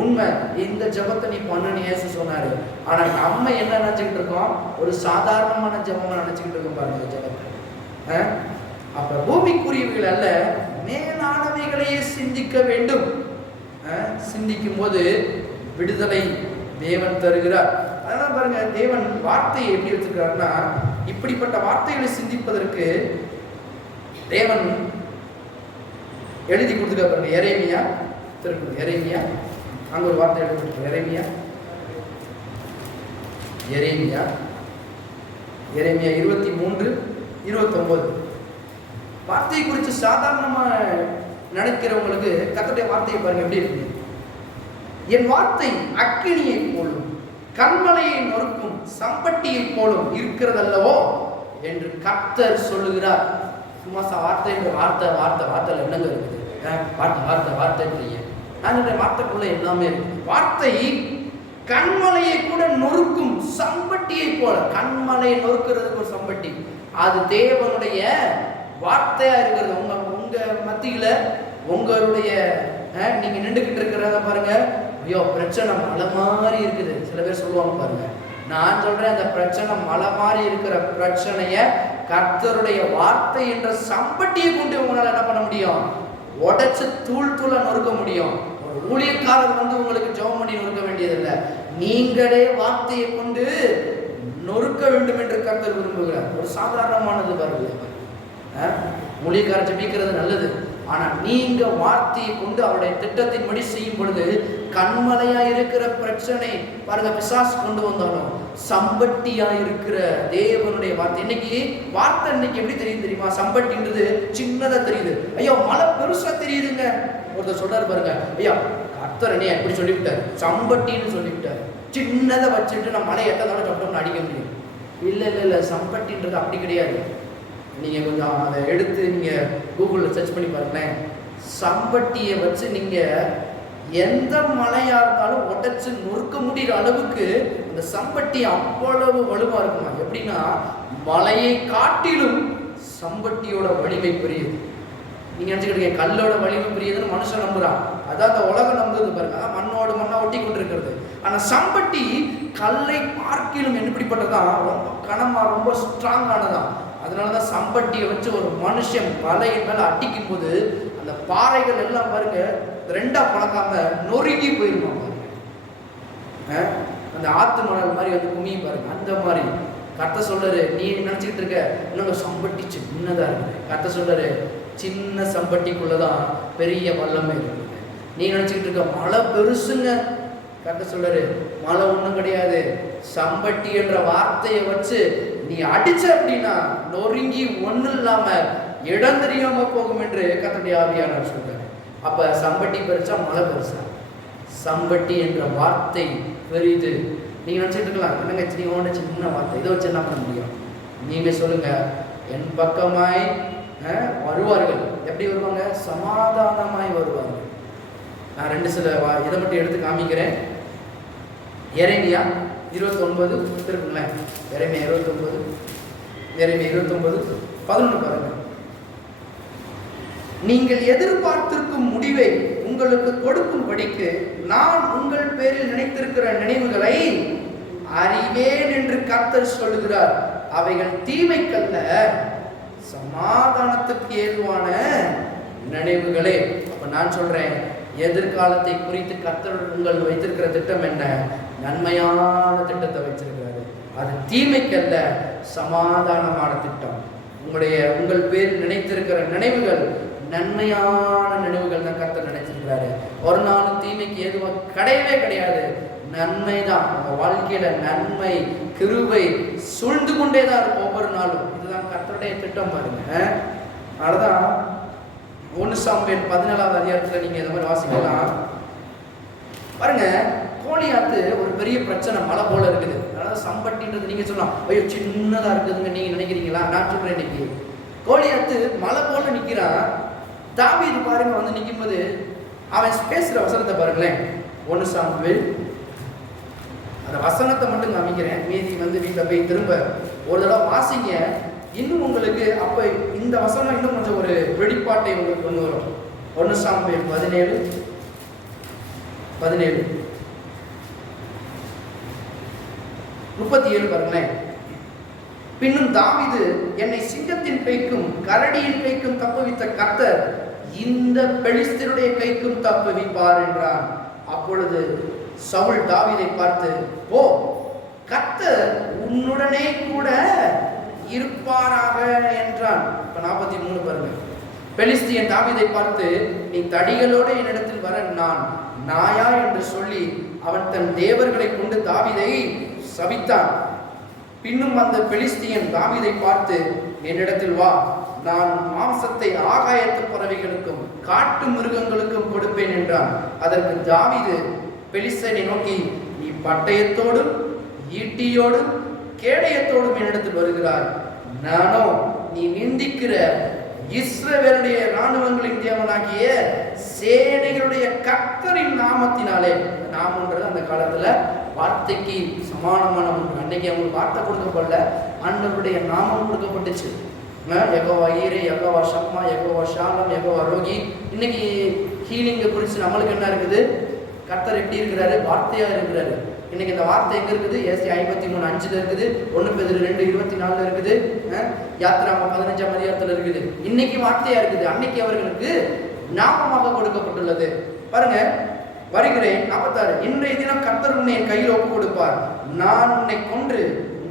உண்மை. இந்த ஜபத்தை நீ பண்ணு இயேசு சொன்னாரு. ஆனா நம்ம என்ன நினைச்சுக்கிட்டு இருக்கோம்? ஒரு சாதாரணமான ஜபமா நினைச்சுக்கிட்டு இருக்கோம் பாருங்க ஜபத்தை. அப்ப பூமிக்குரியவைகள் அல்ல, மேலானவைகளையே சிந்திக்க வேண்டும். சிந்திக்கும் போது விடுதலை தேவன் தருகிறார். அதனால பாருங்க, தேவன் வார்த்தையை எப்படி வச்சிருக்கிறாருன்னா, இப்படிப்பட்ட வார்த்தைகளை சிந்திப்பதற்கு தேவன் எழுதி கொடுத்துருக்காரு பாருங்க. எரேமியா திருக்குறள், எரேமியா அங்க ஒரு வார்த்தை எழுதி கொடுத்துருக்காரு. எரேமியா 23:29. வார்த்தையை குறித்து சாதாரணமா நினைக்கிறவங்களுக்கு கர்த்தருடைய வார்த்தையை பாருங்க எப்படி இருக்கு. என் வார்த்தை அக்கினியை போலும் கண்மலையை நொறுக்கும் சம்பட்டியை போலும் இருக்கிறதல்லவோ என்று கர்த்தர் சொல்லுகிறார். சும்மா வார்த்தை வார்த்தை வார்த்தை வார்த்தையில் என்னங்க இருக்குது? வார்த்தை வார்த்தை வார்த்தைன்றீங்க. அதனுடைய வார்த்தைக்குள்ள எல்லாமே இருக்கு. வார்த்தை கண்மலையை கூட நொறுக்கும் சம்பட்டியை போல. கண்மலையை நொறுக்கிறதுக்கு ஒரு சம்பட்டி, அது தேவனுடைய வார்த்தையா இருக்கிறது. உங்க மத்தியில உங்களுடைய நீங்க நின்றுகிட்டு இருக்கிறத பாருங்க, ஐயோ பிரச்சனை மலை மாதிரி இருக்குது. சில பேர் சொல்லுவாங்க பாருங்க, நான் சொல்றேன் அந்த பிரச்சனை மலை மாதிரி இருக்கிற பிரச்சனைய கர்த்தருடைய வார்த்தை என்ற சம்பட்டியை கொண்டு உங்களால என்ன பண்ண முடியும்? உடைச்சு தூள் தூளா நொறுக்க முடியும். ஒரு ஊழியக்காரர் வந்து உங்களுக்கு ஜெபம் பண்ணி நொறுக்க வேண்டியதில்லை, நீங்களே வார்த்தையை கொண்டு நொறுக்க வேண்டும் என்று கர்த்தர் விரும்புகிறார். ஒரு சாதாரணமானது பாருங்க. ஊழியக்காரர் ஜெபிக்கிறது நல்லது, ஆனா நீங்க வார்த்தையை கொண்டு அவருடைய திட்டத்தின்படி செய்யும் பொழுது கண்மலையா இருக்கிற பிரச்சனை பாருங்க, பிசாசு கொண்டு வந்தாலும் சம்பட்டியா இருக்கிற தேவனுடைய வார்த்தை. இன்னைக்கு வார்த்தை இன்னைக்கு எப்படி தெரியுது தெரியுமா? சம்பட்டின்றது சின்னதா தெரியுது, ஐயோ மலை பெருசா தெரியுதுங்க. ஒருத்தர் சொல்றாரு பாருங்க, ஐயா கர்த்தர் என்னைய எப்படி சொல்லிவிட்டாரு, சம்பட்டின்னு சொல்லிவிட்டாரு. சின்னதை வச்சுட்டு நம்ம மலை எட்டதோட சப்டம் அடிக்க முடியும். இல்லை இல்லை இல்லை, சம்பட்டின்றது அப்படி கிடையாது. நீங்கள் கொஞ்சம் அதை எடுத்து நீங்கள் கூகுளில் சர்ச் பண்ணி பாருங்களேன். சம்பட்டியை வச்சு நீங்கள் எந்த மலையாக இருந்தாலும் உடைச்சு நொறுக்க முடிகிற அளவுக்கு அந்த சம்பட்டி அவ்வளவு வலுவாக இருக்குமா. எப்படின்னா மலையை காட்டிலும் சம்பட்டியோட வலிமை பெரியது. நீங்கள் நினச்சிக்கிட்டீங்க கல்லோட வலிமை பெரியதுன்னு மனுஷன் நம்புறான், அதான் அந்த உலகம் நம்புறது பாருங்க. மண்ணோடு மண்ணா ஒட்டி கொண்டு இருக்கிறது. ஆனால் சம்பட்டி கல்லை பார்க்கிலும் எப்படிப்பட்டதான், ரொம்ப கனமாக ரொம்ப ஸ்ட்ராங்கானதான். அதனாலதான் சம்பட்டியை வச்சு ஒரு மனுஷன் மலையின் மேல அட்டிக்கும் போது அந்த பாறைகள் எல்லாம் பாருங்க ரெண்டா பழக்காம நொறுங்கி போயிருமா பாருங்க. அந்த ஆத்து மணல் மாதிரி வந்து குமி பாருங்க. அந்த மாதிரி கர்த்தர் சொல்றாரு, நீ நினைச்சுக்கிட்டு இருக்க இன்னொரு சம்பட்டி சின்னதா இருக்குது. கர்த்தர் சொல்றாரு, சின்ன சம்பட்டிக்குள்ளதான் பெரிய வல்லமை இருக்குது. நீ நினைச்சுக்கிட்டு இருக்க மழை பெருசுங்க. கர்த்தர் சொல்றாரு, மழை ஒண்ணும் கிடையாது, சம்பட்டி என்ற வார்த்தையை வச்சு நீ அடிச்ச அப்படின்னா நொறுங்கி ஒன்றும் இல்லாம இடம் தெரியாம போகும் என்று கர்த்தருடைய ஆவியானவர் சொல்றாரு. அப்ப சம்பட்டி பெருசா மழை பெருசா? சம்பட்டி என்ற வார்த்தை பெரிது. நீங்க நினைச்சிட்டு இருக்கலாம், என்னங்க சின்ன வார்த்தை, இதை வச்சு என்ன பண்ண முடியும்? நீங்க சொல்லுங்க, என் பக்கமாய் வருவார்கள். எப்படி வருவாங்க? சமாதானமாய் வருவார்கள். நான் ரெண்டு சில இதை மட்டும் எடுத்து காமிக்கிறேன். எரேமியா 29 இருக்குங்களேன். எரேமியா 29:11 பாருங்க. நீங்கள் எதிர்பார்த்திருக்கும் முடிவை உங்களுக்கு கொடுக்கும்படிக்கு நான் உங்கள் பேரில் நினைத்திருக்கிற நினைவுகளை அறிவேன் என்று கர்த்தர் சொல்லுகிறார். அவைகள் தீமைக்கல்ல, சமாதானத்துக்கு ஏதுவான நினைவுகளே. அப்ப நான் சொல்றேன், எதிர்காலத்தை குறித்து கர்த்தர் உங்கள் வைத்திருக்கிற திட்டம் என்ன? நன்மையான திட்டத்தை வச்சிருக்கிறாரு. அது தீமைக்கல்ல, சமாதானமான திட்டம். உங்கள் பேர் நினைத்திருக்கிற நினைவுகள் நன்மையான நினைவுகள் தான் கர்த்தர் நினைச்சிருக்கிறாரு. ஒரு நாளும் தீமைக்கு எதுவும் கிடையவே கிடையாது, நன்மை தான். நம்ம வாழ்க்கையில நன்மை கிருபை சூழ்ந்து கொண்டே தான் இருக்கும் ஒவ்வொரு நாளும். இதுதான் கர்த்தருடைய திட்டம் பாருங்க. அதனாலதான் 1 சாமுவேல் 17வது அதிகாரத்துல நீங்க இந்த மாதிரி வாசிக்கலாம் பாருங்க. கோலியாத்து ஒரு பெரிய பிரச்சனை, மலை போல இருக்குது. அதனால சம்பட்டின்றது நீங்க சொல்லலாம், ஐயோ சின்னதா இருக்குதுங்க நீங்க நினைக்கிறீங்களா? நான் சொல்றேன், இன்னைக்கு கோலியாத்து மலை போல நிக்கிறான். தாவீது பாருங்க வந்து நிற்கும் போது அவன் பேசுற வசனத்தை பாருங்களேன். 1 சாமுவேல் அந்த வசனத்தை மட்டும் காமிக்கிறேன், மீதி வந்து வீட்டில் போய் திரும்ப ஒரு தடவை வாசிங்க. இன்னும் உங்களுக்கு அப்ப இந்த வசனம் இன்னும் கொஞ்சம் ஒரு வெளிப்பாட்டை உங்களுக்கு கொண்டு வரும். 1 சாமுவேல் 17:37 பாருங்களேன். பின்னும் தாவீது, என்னை சிங்கத்தின் கைக்கும் கரடியின் கைக்கும் தப்புவித்த கர்த்தர் இந்த பெலிஸ்தருடைய கைக்கும் தப்புவிப்பார் என்றான். அப்பொழுது சவுல் தாவீதை பார்த்து, போ, கர்த்தர் உன்னுடனே கூட இருப்பாராக என்றான். இப்ப 43 பாருங்க. பெலிஸ்தியன் தாவீதை பார்த்து, நீ தடிகளோடு என்னிடத்தில் வர நான் நாயா என்று சொல்லி அவன் தன் தேவர்களை கொண்டு தாவீதை சபித்தான். பின்னும் அந்த பெலிஸ்தியன் தாவீதை பார்த்து, என்னிடத்தில் வா, நான் மாம்சத்தை ஆகாயத்து பறவைகளுக்கும் காட்டு மிருகங்களுக்கும் கொடுப்பேன் என்றான். அதற்கு தாவீது பெலிஸ்தியனை நோக்கி, நீ பட்டயத்தோடும் ஈட்டியோடும் கேடயத்தோடும் என்னிடத்தில் வருகிறாய், நானோ நீ நிந்திக்கிற இஸ்ரவேலுடைய இராணுவங்களின் தேவனாகிய சேனைகளுடைய கர்த்தரின் நாமத்தினாலே. நாமன்றது அந்த காலத்துல வார்த்தைக்கு சமானமான ஒன்று. அன்னைக்கு அவங்களுக்கு வார்த்தை கொடுக்கப்படல, ஆண்டவருடைய நாமம் கொடுக்கப்பட்டுச்சு. யெகோவா ஈரே, யெகோவா ஷம்மா, யெகோவா ஷாலம், யெகோவா ரோகி. இன்னைக்கு ஹீலிங்கை குறித்து நம்மளுக்கு என்ன இருக்குது? கர்த்தர் எப்படி இருக்கிறாரு? வார்த்தையா இருக்கிறாரு. இன்னைக்கு இந்த வார்த்தை எங்க இருக்குது? ஏசி 53:5 இருக்குது, 1 Peter 2:24 இருக்குது, யாத்திராம 15ஆம் அதிகாரத்துல இருக்குது. இன்னைக்கு வார்த்தையா இருக்குது. அன்னைக்கு அவர்களுக்கு ஞாபகமாக கொடுக்கப்பட்டுள்ளது. பாருங்க, வருகிறேன் 46. இன்றைய தினம் கர்த்தர் உன்னை என் கையில் ஒப்பு கொடுப்பார். நான் உன்னை கொன்று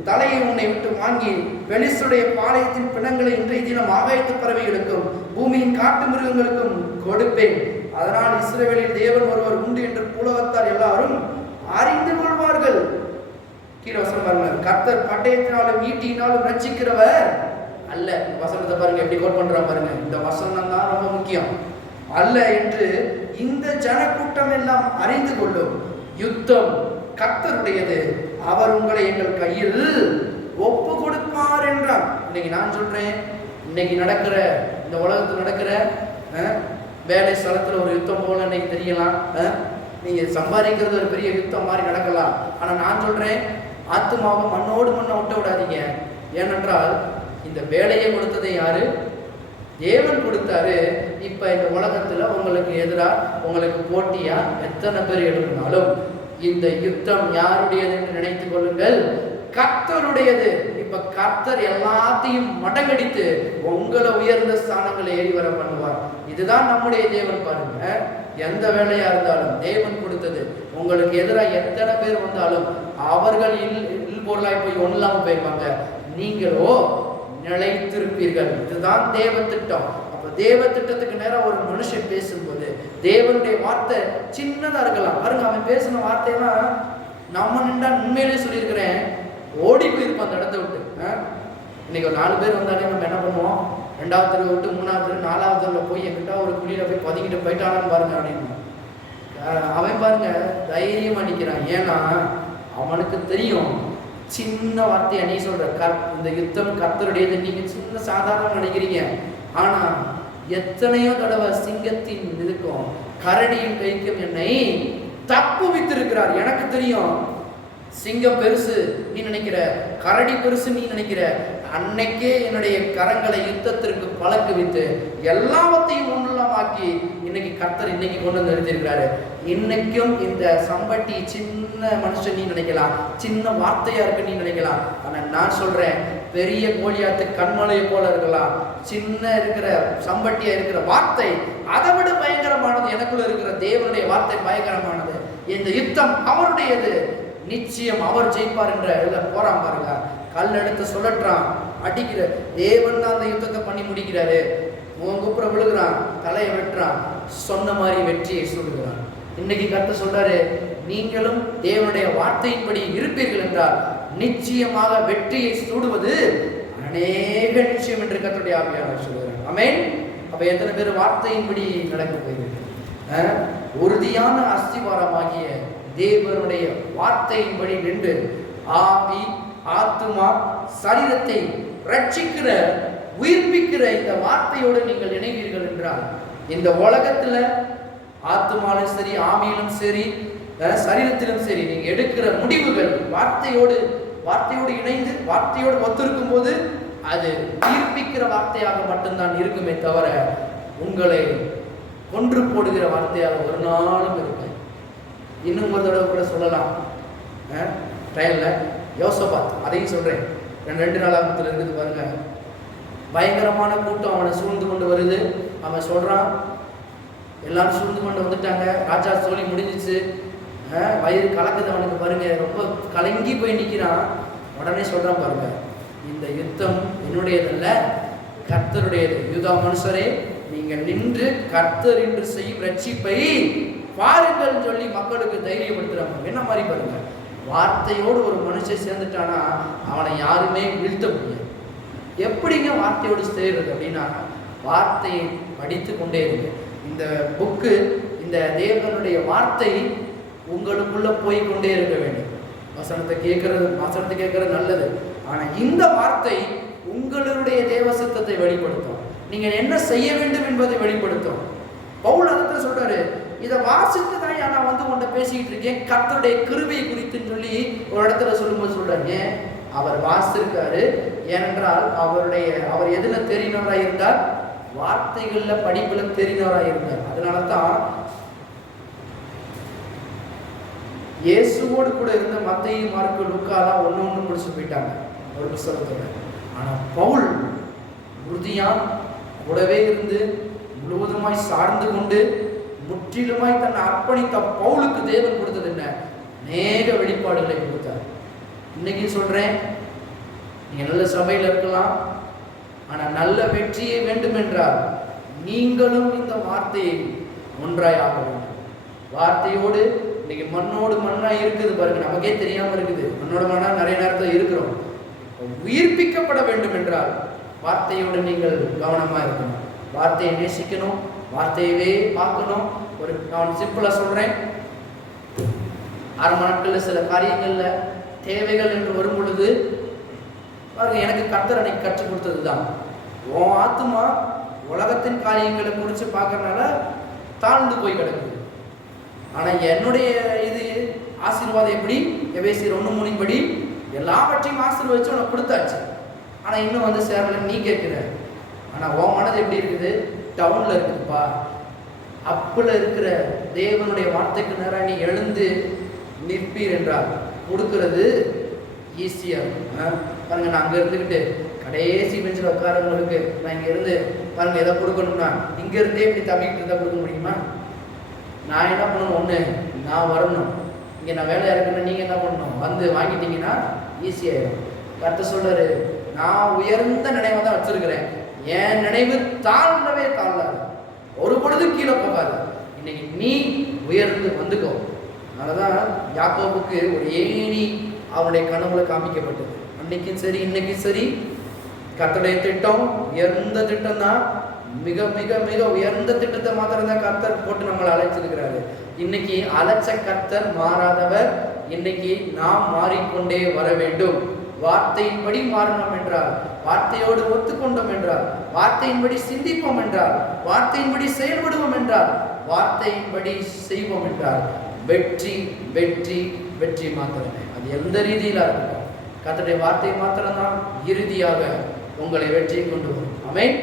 தலையை உன்னை விட்டு வாங்கி பெலிஸ்தருடைய பாளையத்தின் பிணங்களை இன்றைய தினம் ஆகாயத்து பறவைகளுக்கும் பூமியின் காட்டு மிருகங்களுக்கும் கொடுப்பேன். அதனால் இஸ்ரவேலில் தேவன் ஒருவர் உண்டு என்று புலவத்தார் எல்லாரும் அறிந்து கொள்வார்கள். கீழே வசனம் பாருங்க. கர்த்தர் பட்டயத்தினாலும் ஈட்டியினாலும் ரட்சிக்கிறவர் அல்ல. வசனத்தை பாருங்க எப்படி கோட் பண்றான் பாருங்க. இந்த வசனம் தான் ரொம்ப முக்கியம். அல்ல என்று இந்த ஜனக்கூட்டம் எல்லாம் அறிந்து கொள்ளும். யுத்தம் கர்த்தருடையது, அவர் உங்களை எங்கள் கையில் ஒப்பு கொடுப்பார் என்றான். இன்னைக்கு நான் சொல்றேன், இன்னைக்கு நடக்கிற இந்த உலகத்தில் நடக்கிற வேலை ஸ்தலத்துல ஒரு யுத்தம் போல இன்னைக்கு தெரியலாம். நீங்க சம்பாதிக்கிறது ஒரு பெரிய யுத்தம் மாதிரி நடக்கலாம். ஆனா நான் சொல்றேன், ஆத்துமாவை மண்ணோடு மண்ணை விட்டு விடாதீங்க. ஏனென்றால் இந்த வேலையை கொடுத்ததை யாரு? தேவன் கொடுத்தாரு. இப்ப இந்த உலகத்துல உங்களுக்கு எதிராக உங்களுக்கு போட்டியா எத்தனை பேர் எழுப்பினாலும் இந்த யுத்தம் யாருடையது என்று நினைத்துக் கொள்ளுங்கள், கர்த்தருடையது. இப்ப கர்த்தர் எல்லாத்தையும் மடங்கடித்து உங்களை உயர்ந்த ஸ்தானங்களை ஏறி வர பண்ணுவார். இதுதான் நம்முடைய தேவன். பாருங்க, எந்த வேலையா இருந்தாலும் தேவன் கொடுத்தது. உங்களுக்கு எதிராக எத்தனை பேர் வந்தாலும் அவர்கள் பொருளாய் போய் ஒன்றாம போயிருவாங்க, நீங்களோ நிலைத்திருப்பீர்கள். இதுதான் தேவ திட்டம். அப்ப தேவ திட்டத்துக்கு நேரம் ஒரு மனுஷன் பேசும்போது தேவனுடைய வார்த்தை சின்னதா இருக்கலாம். பாருங்க, அவன் பேசின வார்த்தையெல்லாம் நம்ம நின்றா உண்மையிலே சொல்லியிருக்கிறேன், ஓடி போயிருப்போம் அந்த இடத்த விட்டு. இன்னைக்கு ஒரு 4 பேர் வந்தாலே நம்ம என்ன பண்ணுவோம்? 2வது தெருவை விட்டு 3வது தெரு 4வது தெருவில் போய் எங்கிட்ட ஒரு குழியில போய் பதுங்கிட்டு போயிட்டானான்னு பாருங்க அப்படின்னு. அவன் பாருங்க தைரியம் அடிக்கிறான். ஏன்னா அவனுக்கு தெரியும், சின்ன வார்த்தையா நீ சொல்ற இந்த யுத்தம் கர்த்தருடையது, நீங்க சின்ன சாதாரண நினைக்கிறீங்க. ஆனா எத்தனையோ தடவை சிங்கத்தின் இதுக்கும் கரடியின் கைக்கும் என்னை தப்பு வைத்திருக்கிறார். எனக்கு தெரியும், சிங்கம் பெருசு நீ நினைக்கிற, கரடி பெருசு நீ நினைக்கிற. அன்னைக்கே என்னுடைய கரங்களை யுத்தத்திற்கு பழக்கு வைத்து எல்லாவற்றையும் ஒன்றுலாமாக்கி இன்னைக்கு கர்த்தர் இன்னைக்கு கொண்டு வந்து நிறுத்திருக்கிறாரு. இன்னைக்கும் இந்த சம்பட்டி சின்ன மனுஷன் நீ நினைக்கலாம், சின்ன வார்த்தையா இருக்கு நீ நினைக்கலாம். ஆனா நான் சொல்றேன், பெரிய கோலியாத்து கண்மலையை போல இருக்கலாம், சின்ன இருக்கிற சம்பட்டியா இருக்கிற வார்த்தை அதை விட பயங்கரமானது. எனக்குள்ள இருக்கிற தேவனுடைய வார்த்தை பயங்கரமானது. இந்த யுத்தம் அவருடையது, நிச்சயம் அவர் ஜெயிப்பார் என்ற போறான் பாருங்க. கல் எடுத்து சுழற்றான், அடிக்கிற தேவன் தான் அந்த யுத்தத்தை பண்ணி முடிக்கிறாரு. உன் குப்புற விழுகிறான், தலையை வெட்டுறான், சொன்ன மாதிரி வெற்றியை சொல்லுகிறான். இன்னைக்கு கர்த்தர் சொல்றாரு, நீங்களும் தேவனுடைய வார்த்தையின்படி இருப்பீர்கள் என்றால் நிச்சயமாக வெற்றியை சூடுவது அநேக நிச்சயம் என்று கர்த்தருடைய ஆவியானவர் சொல்லுகிறார். ஆமென். அப்ப எத்தனை பேர் வார்த்தையின்படி நடக்க போகிறீர்கள்? உறுதியான அஸ்திவாரமாகிய தேவனுடைய வார்த்தையின்படி நின்று ஆவி ஆத்துமா சரீரத்தை ரட்சிக்கிற உயிர்ப்பிக்கிற இந்த வார்த்தையோடு நீங்கள் இணைவீர்கள் என்றால் இந்த உலகத்துல ஆத்துமாலும் சரி, ஆவியிலும் சரி, சரீரத்திலும் சரி, நீங்க எடுக்கிற முடிவுகள் வார்த்தையோடு இணைந்து வார்த்தையோடு ஒத்திருக்கும் போது அது உயிர்ப்பிக்கிற வார்த்தையாக மட்டும்தான் இருக்குமே தவிர உங்களை கொன்று போடுகிற வார்த்தையாக ஒரு நாளும் இருக்கு. இன்னும் ஒரு தடவை கூட சொல்லலாம், ட்ரையல்ல யோசபாத், அதையும் சொல்றேன். 2 நாளாகத்தில் இருக்குது பாருங்க. பயங்கரமான கூட்டம் அவனை சூழ்ந்து கொண்டு வருது. அவன் சொல்றான், எல்லாரும் சூழ்ந்து கொண்டு வந்துட்டாங்க. ராஜா சொல்லி முடிஞ்சிச்சு. வயிறு கலக்குது அவனுக்கு பாருங்க, ரொம்ப கலங்கி போய் நிற்கிறான். உடனே சொல்றான் பாருங்க, இந்த யுத்தம் என்னுடையதல்ல, கர்த்தருடையது. யூதா மனுஷரே, நீங்கள் நின்று கர்த்தர் என்று செய்யும் ரட்சிப்பை பாருங்கள் சொல்லி மக்களுக்கு தைரியப்படுத்துறாங்க. என்ன மாதிரி பாருங்க, வார்த்தையோடு ஒரு மனுஷன் சேர்ந்துட்டானா அவனை யாருமே வீழ்த்த முடியாது. எப்படிங்க வார்த்தையோடு சேர்றது அப்படின்னா, வார்த்தையை படித்து கொண்டே இருக்கு. இந்த புக்கு, இந்த தேவனுடைய வார்த்தை உங்களுக்குள்ள போய் கொண்டே இருக்க வேண்டும். வசனத்தை கேட்கறது நல்லது, ஆனா இந்த வார்த்தை உங்களுடைய தேவ சித்தத்தை வெளிப்படுத்தும். நீங்கள் என்ன செய்ய வேண்டும் என்பதை வெளிப்படுத்தும். பவுல் அதற்கு சொல்றாரு, இதை வாசித்து தான் நான் வந்து உன்கிட்ட பேசிக்கிட்டு இருக்கேன் கர்த்தருடைய கிருபையை குறித்துன்னு சொல்லி ஒரு இடத்துல சொல்லும்போது சொல்றாங்க, அவர் வாசித்திருக்காரு. ஏனென்றால் அவர் எதுல தெரிந்தவராக இருந்தார்? வார்த்தைகள்ல, படிப்புல தெரிந்தவராக இருந்தார். அதனாலதான் இயேசுவோடு கூட இருந்த மத்தேயு, மார்க்கு, லூக்காலாம் ஒண்ணு முடிச்சு போயிட்டாங்க ஒரு புத்தகத்தோட. ஆனா பவுல் உறுதியா கூடவே இருந்து முழுவதுமாய் சார்ந்து கொண்டு முற்றிலுமாய் தன்னை அர்ப்பணித்த பவுலுக்கு தேவன் கொடுத்தது என்ன? அநேக வெளிப்பாடுகளை கொடுத்தார். இன்னைக்கு சொல்றேன், நீங்க நல்ல சபையில் இருக்கலாம், ஆனா நல்ல வெற்றியை வேண்டும் என்றால் நீங்களும் இந்த வார்த்தையை ஒன்றாய் ஆக வேண்டும். வார்த்தையோடு இன்னைக்கு மண்ணோடு மண்ணா இருக்குது பாருங்க, நமக்கே தெரியாம இருக்குது. மண்ணோட மண்ணா நிறைய நேரத்தில் இருக்கிறோம். உயிர்ப்பிக்கப்பட வேண்டும் என்றால் வார்த்தையோடு நீங்கள் கவனமா இருக்கணும். வார்த்தையை நேசிக்கணும், வார்த்தையவே பார்க்கணும். நான் சிம்பிளா சொல்றேன், ஆரம்ப நாட்கள்ல சில காரியங்கள்ல தேவைகள் என்று வரும் பொழுது பாருங்க, எனக்கு கர்த்தர் அன்னைக்கு கற்றுக் கொடுத்தது தான், உன் ஆத்துமா உலகத்தின் காரியங்களை குறித்து பார்க்கறதுனால தாழ்ந்து போய் கிடக்குது. ஆனா என்னுடைய இது ஆசீர்வாதம் எப்படி? எபேசியர் 1:3 படி எல்லாவற்றையும் ஆசீர்வதிச்சு உனக்கு கொடுத்தாச்சு. ஆனா இன்னும் வந்து சேரல, நீ கேட்கிற. ஆனா உன் மனது எப்படி இருக்குது? டவுன்ல இருக்குதுப்பா. அப்புல இருக்கிற தேவனுடைய வார்த்தைக்கு நேரம் நீ எழுந்து நிற்பீர் என்றால் கொடுக்கறது ஈஸியா இருக்கும். பாருங்க, நான் அங்க இருந்துக்கிட்டு கடைசி பெஞ்சில் உட்காரவங்களுக்கு நான் இங்க இருந்து பாருங்க எதை கொடுக்கணும்னா இங்க இருந்தே இப்படி தப்பிக்கிட்டு இருந்தா கொடுக்க முடியுமா? நான் என்ன பண்ணணும்? ஒண்ணு, நான் வரணும். இங்க நான் வேலையா இருக்குன்னா நீங்க என்ன பண்ணணும்? வந்து வாங்கிட்டீங்கன்னா ஈஸியாயிடும். கர்த்தர் சொல்றாரு, நான் உயர்ந்த நினைவை தான் வச்சிருக்கிறேன், என் நினைவு தாழ்ந்தவே தாழ்ந்தாது, ஒரு பொழுது கீழே போகாது. இன்னைக்கு நீ உயர்ந்து வந்துக்கோ. அதனாலதான் யாக்கோபுக்கு ஒரு ஏணி அவனுடைய கனவுல காமிக்கப்பட்டது. அன்னைக்கும் சரி இன்னைக்கும் சரி கர்த்தருடைய திட்டம் உயர்ந்த திட்டம் தான். மிக மிக மிக உயர்ந்த திட்டத்தை மாத்திரம் தான் கர்த்தர் போட்டு நம்மளை அழைச்சிருக்கிறாரு. இன்னைக்கு அழைச்ச கர்த்தர் மாறாதவர். இன்னைக்கு நாம் மாறிக்கொண்டே வர வேண்டும். வார்த்தையின்படி மாறணும் என்றால், வார்த்தையோடு ஒத்துக்கொண்டோம் என்றால், வார்த்தையின்படி சிந்திப்போம் என்றால், வார்த்தையின்படி செயல்படுவோம் என்றால், வார்த்தையின்படி செய்வோம் என்றால் வெற்றி வெற்றி வெற்றி மாத்திரமே. அது எந்த ரீதியில இருக்கட்டும், கர்த்தருடைய வார்த்தை மாத்திரம்தான் இறுதியாக உங்களை வெற்றி கொண்டு வரும். ஆமென்.